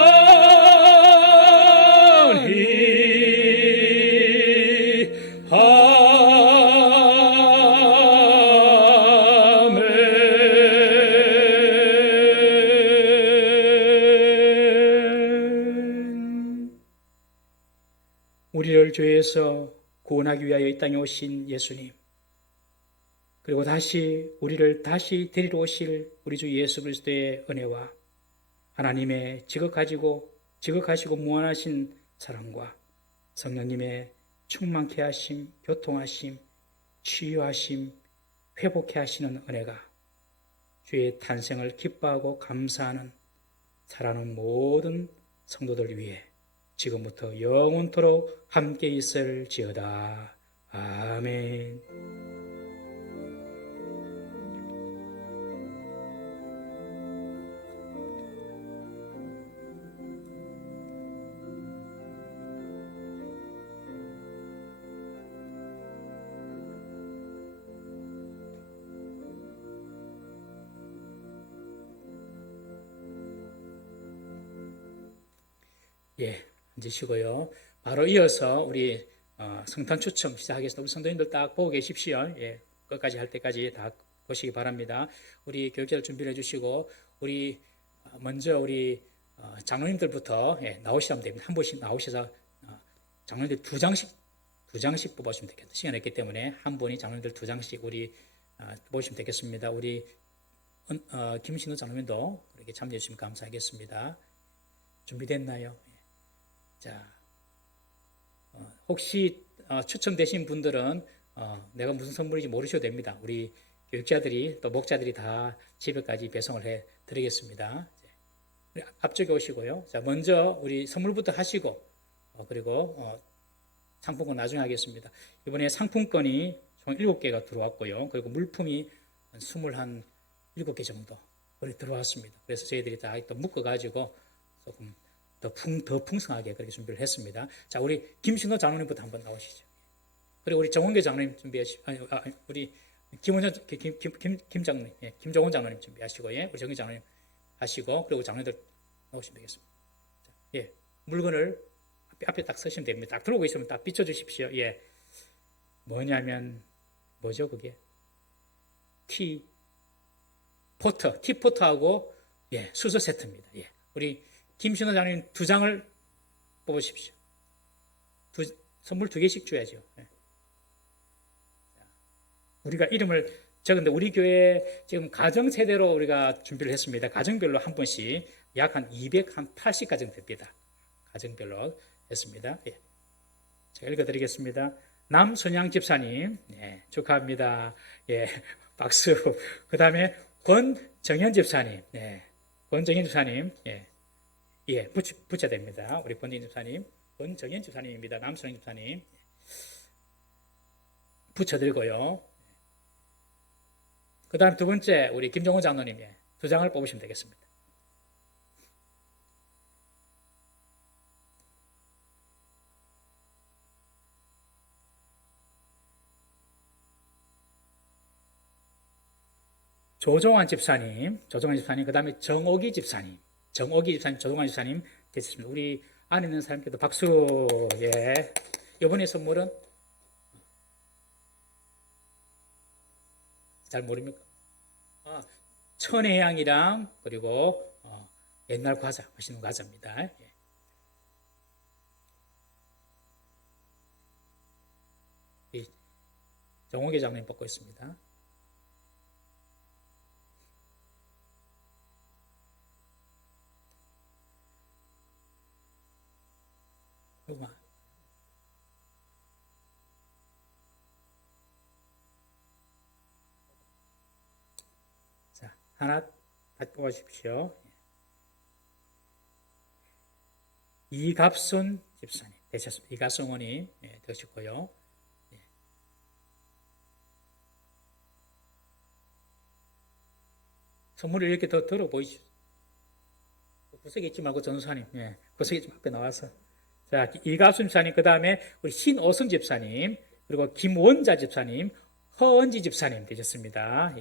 우리를 죄에서 구원하기 위하여 이 땅에 오신 예수님, 그리고 우리를 다시 데리러 오실 우리 주 예수 그리스도의 은혜와 하나님의 지극하시고 무한하신 사랑과 성령님의 충만케 하심, 교통하심, 치유하심, 회복케 하시는 은혜가 주의 탄생을 기뻐하고 감사하는 사랑하는 모든 성도들 위해 지금부터 영원토록 함께 있을지어다. 아멘. 예, 앉으시고요. 바로 이어서 우리 성탄 추첨 시작하겠습니다. 우리 성도님들 딱 보고 계십시오. 예, 끝까지 할 때까지 다 보시기 바랍니다. 우리 교육자를 준비를 해주시고 우리 먼저 우리 장로님들부터 나오시면 됩니다. 한 분씩 나오셔서 장로님들 두 장씩 뽑아주시면 되겠다. 시간이 있기 때문에 한 분이 장로님들 두 장씩 우리 뽑으시면 되겠습니다. 우리 김신우 장로님도 그렇게 참여해 주시면 감사하겠습니다. 준비됐나요? 자, 혹시 추첨되신 분들은 내가 무슨 선물인지 모르셔도 됩니다. 우리 교육자들이 또 목자들이 다 집에까지 배송을 해 드리겠습니다. 우리 앞쪽에 오시고요. 자, 먼저 우리 선물부터 하시고 그리고 상품권 나중에 하겠습니다. 이번에 상품권이 총 7개가 들어왔고요. 그리고 물품이 한 27개 정도 들어왔습니다. 그래서 저희들이 다 또 묶어가지고 조금 더 풍성하게 그렇게 준비를 했습니다. 자, 우리 김신호 장로님부터 한번 나오시죠. 그리고 우리 정원교 장로님 준비하시고, 우리 김 장로님, 김정원 장로님 준비하시고, 우리 정규 장로님 하시고, 그리고 장로님들 나오시면 되겠습니다. 자, 물건을 앞에 딱 서시면 됩니다. 딱 들어오고 있으면 딱 비춰주십시오. 뭐냐면, 뭐죠, 그게? 티포트하고, 수저 세트입니다. 우리 김신호 장로님 두 장을 뽑으십시오. 선물 2개씩 줘야죠. 우리가 이름을 적은데 우리 교회 지금 가정 세대로 우리가 준비를 했습니다. 가정별로 한 번씩 약 한 280가정 됩니다. 가정별로 했습니다. 제가 읽어드리겠습니다. 남순양 집사님, 축하합니다. 박수. 그 다음에 권정현 집사님, 권정현 집사님, 붙여야 됩니다. 우리 권정현 집사님, 권정현 집사님입니다. 남순양 집사님 붙여드리고요. 그 다음 두 번째 우리 김정호 장로님 2장을 뽑으시면 되겠습니다. 조종환 집사님, 그 다음에 정옥이 집사님, 조종환 집사님 되셨습니다. 우리 안에 있는 사람께도 박수. 이번에 선물은 잘 모릅니까? 천혜향이랑 그리고 옛날 과자, 맛있는 과자입니다. 정옥이 장로님 뽑고 있습니다. 자, 하나 다 뽑아주십시오. 이갑순 집사님 되셨습니다. 이갑순 어머니 되셨고요. 선물을 이렇게 더 들어 보이시죠? 구석에 있지 말고 전수사님, 구석에 좀 앞에 나와서. 자, 이갑순 집사님, 그 다음에 우리 신오순 집사님, 그리고 김원자 집사님, 허은지 집사님 되셨습니다.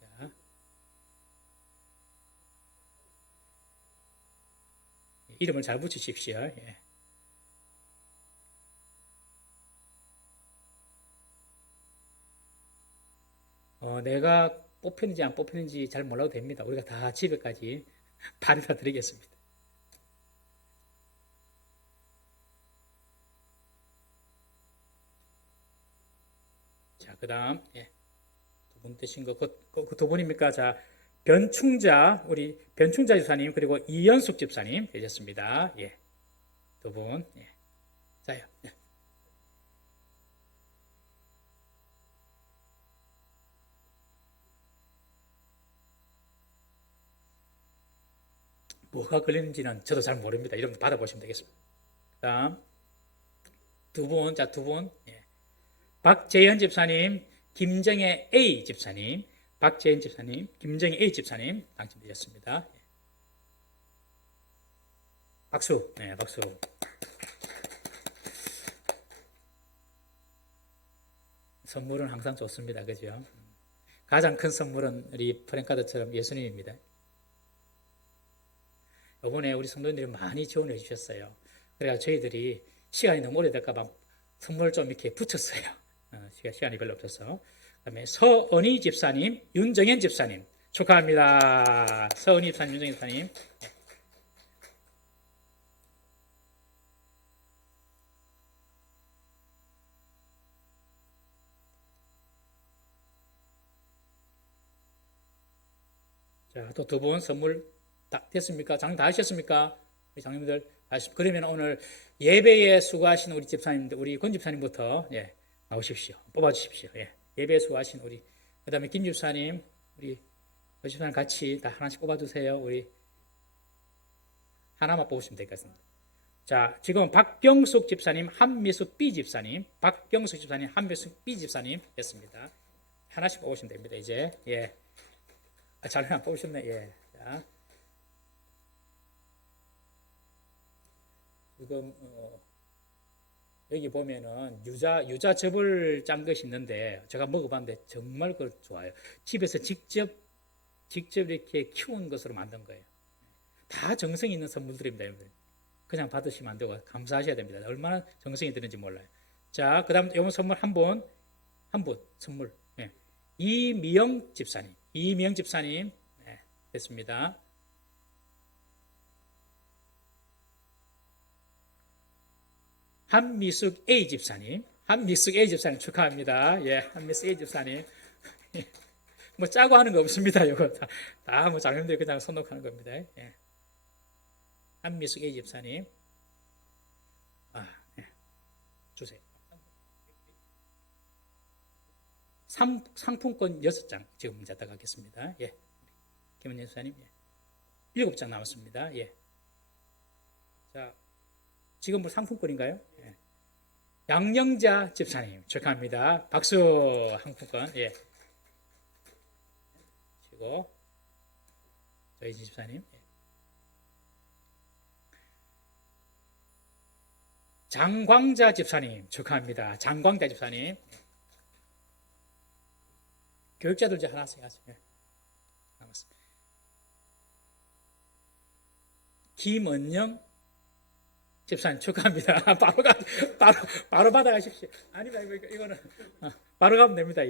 자, 이름을 잘 붙이십시오. 내가 뽑혔는지 안 뽑혔는지 잘 몰라도 됩니다. 우리가 다 집에까지 바래다 드리겠습니다. 자, 그 다음 두 분 되신 거 그 두 분입니까? 자, 우리 변충자 집사님 그리고 이연숙 집사님 되셨습니다. 두 분. 자요. 뭐가 걸리는지는 저도 잘 모릅니다. 이름 받아보시면 되겠습니다. 다음 두 분, 박재현 집사님, 김정혜 A 집사님, 김정혜 A 집사님 당첨되셨습니다. 박수, 박수. 선물은 항상 좋습니다. 그죠? 가장 큰 선물은 우리 프랭카드처럼 예수님입니다. 이번에 우리 성도님들이 많이 지원해 주셨어요. 그래서 저희들이 시간이 너무 오래될까 봐 선물을 좀 이렇게 붙였어요. 시간이 별로 없어서. 그다음에 서은희 집사님, 윤정현 집사님 축하합니다. 서은희 집사님, 윤정현 집사님. 자, 또 두 분 선물 다 됐습니까? 장님 다 하셨습니까? 우리 장님들 그러면 오늘 예배에 수고하신 우리 집사님들, 우리 권 집사님부터 나오십시오. 뽑아주십시오. 예배에 수고하신 우리, 그 다음에 김 집사님, 우리 권 집사님 같이 다 하나씩 뽑아주세요. 우리 하나만 뽑으시면 될 것 같습니다. 자, 지금 박병숙 집사님, 한미숙 B 집사님, 박병숙 집사님, 한미숙 B 집사님 됐습니다. 하나씩 뽑으시면 됩니다. 이제 잘 하나 뽑으셨네. 자, 지금 여기 보면은 유자 즙을 짠 것이 있는데 제가 먹어봤는데 정말 그 좋아요. 집에서 직접 이렇게 키운 것으로 만든 거예요. 다 정성이 있는 선물들입니다, 여러분. 그냥 받으시면 안 되고 감사하셔야 됩니다. 얼마나 정성이 드는지 몰라요. 자, 그다음 이번 선물 한 분 선물. 이미영 집사님 됐습니다. 한미숙 A 집사님 축하합니다. 한미숙 A 집사님. 뭐 짜고 하는 거 없습니다. 이거 다 뭐 장님들이 그냥 선곡하는 겁니다. 한미숙 A 집사님. 주세요. 상품권 6장 지금 잡아가겠습니다. 김은혜 집사님. 7장 남았습니다. 자, 지금 뭐 상품권인가요? 양영자 집사님 축하합니다. 박수. 상품권. 그리고 저희 집사님. 장광자 집사님 축하합니다. 장광자 집사님. 교육자들 이제 하나씩 하세요. 남았습니다. 김은영 집사님 축하합니다. 바로 받아가십시오. 아니면 이거는 바로 가면 됩니다.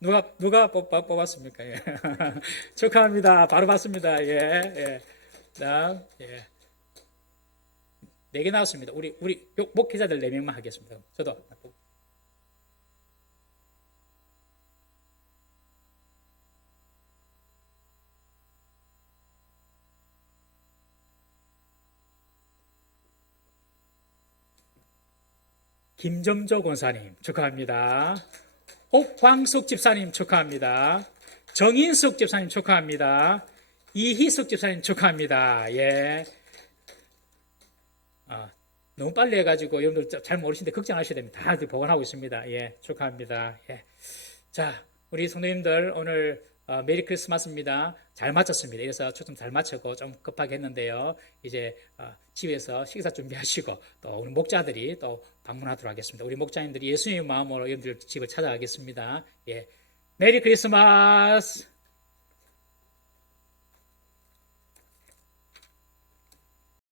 누가 뽑았습니까? 축하합니다. 바로 받습니다. 다음 4개 나왔습니다. 우리 목회자들 4명만 하겠습니다. 저도 김점조 권사님 축하합니다. 옥광숙 집사님 축하합니다. 정인숙 집사님 축하합니다. 이희숙 집사님 축하합니다. 너무 빨리 해가지고 여러분들 잘 모르시는데 걱정하셔야 됩니다. 다 보관하고 있습니다. 축하합니다. 자, 우리 성도님들 오늘 메리 크리스마스입니다. 잘 마쳤습니다. 이래서 초점 잘 마치고 좀 급하게 했는데요. 이제 집에서 식사 준비하시고 또 우리 목자들이 또 방문하도록 하겠습니다. 우리 목자님들이 예수님의 마음으로 여러분들 집을 찾아가겠습니다. 메리 크리스마스.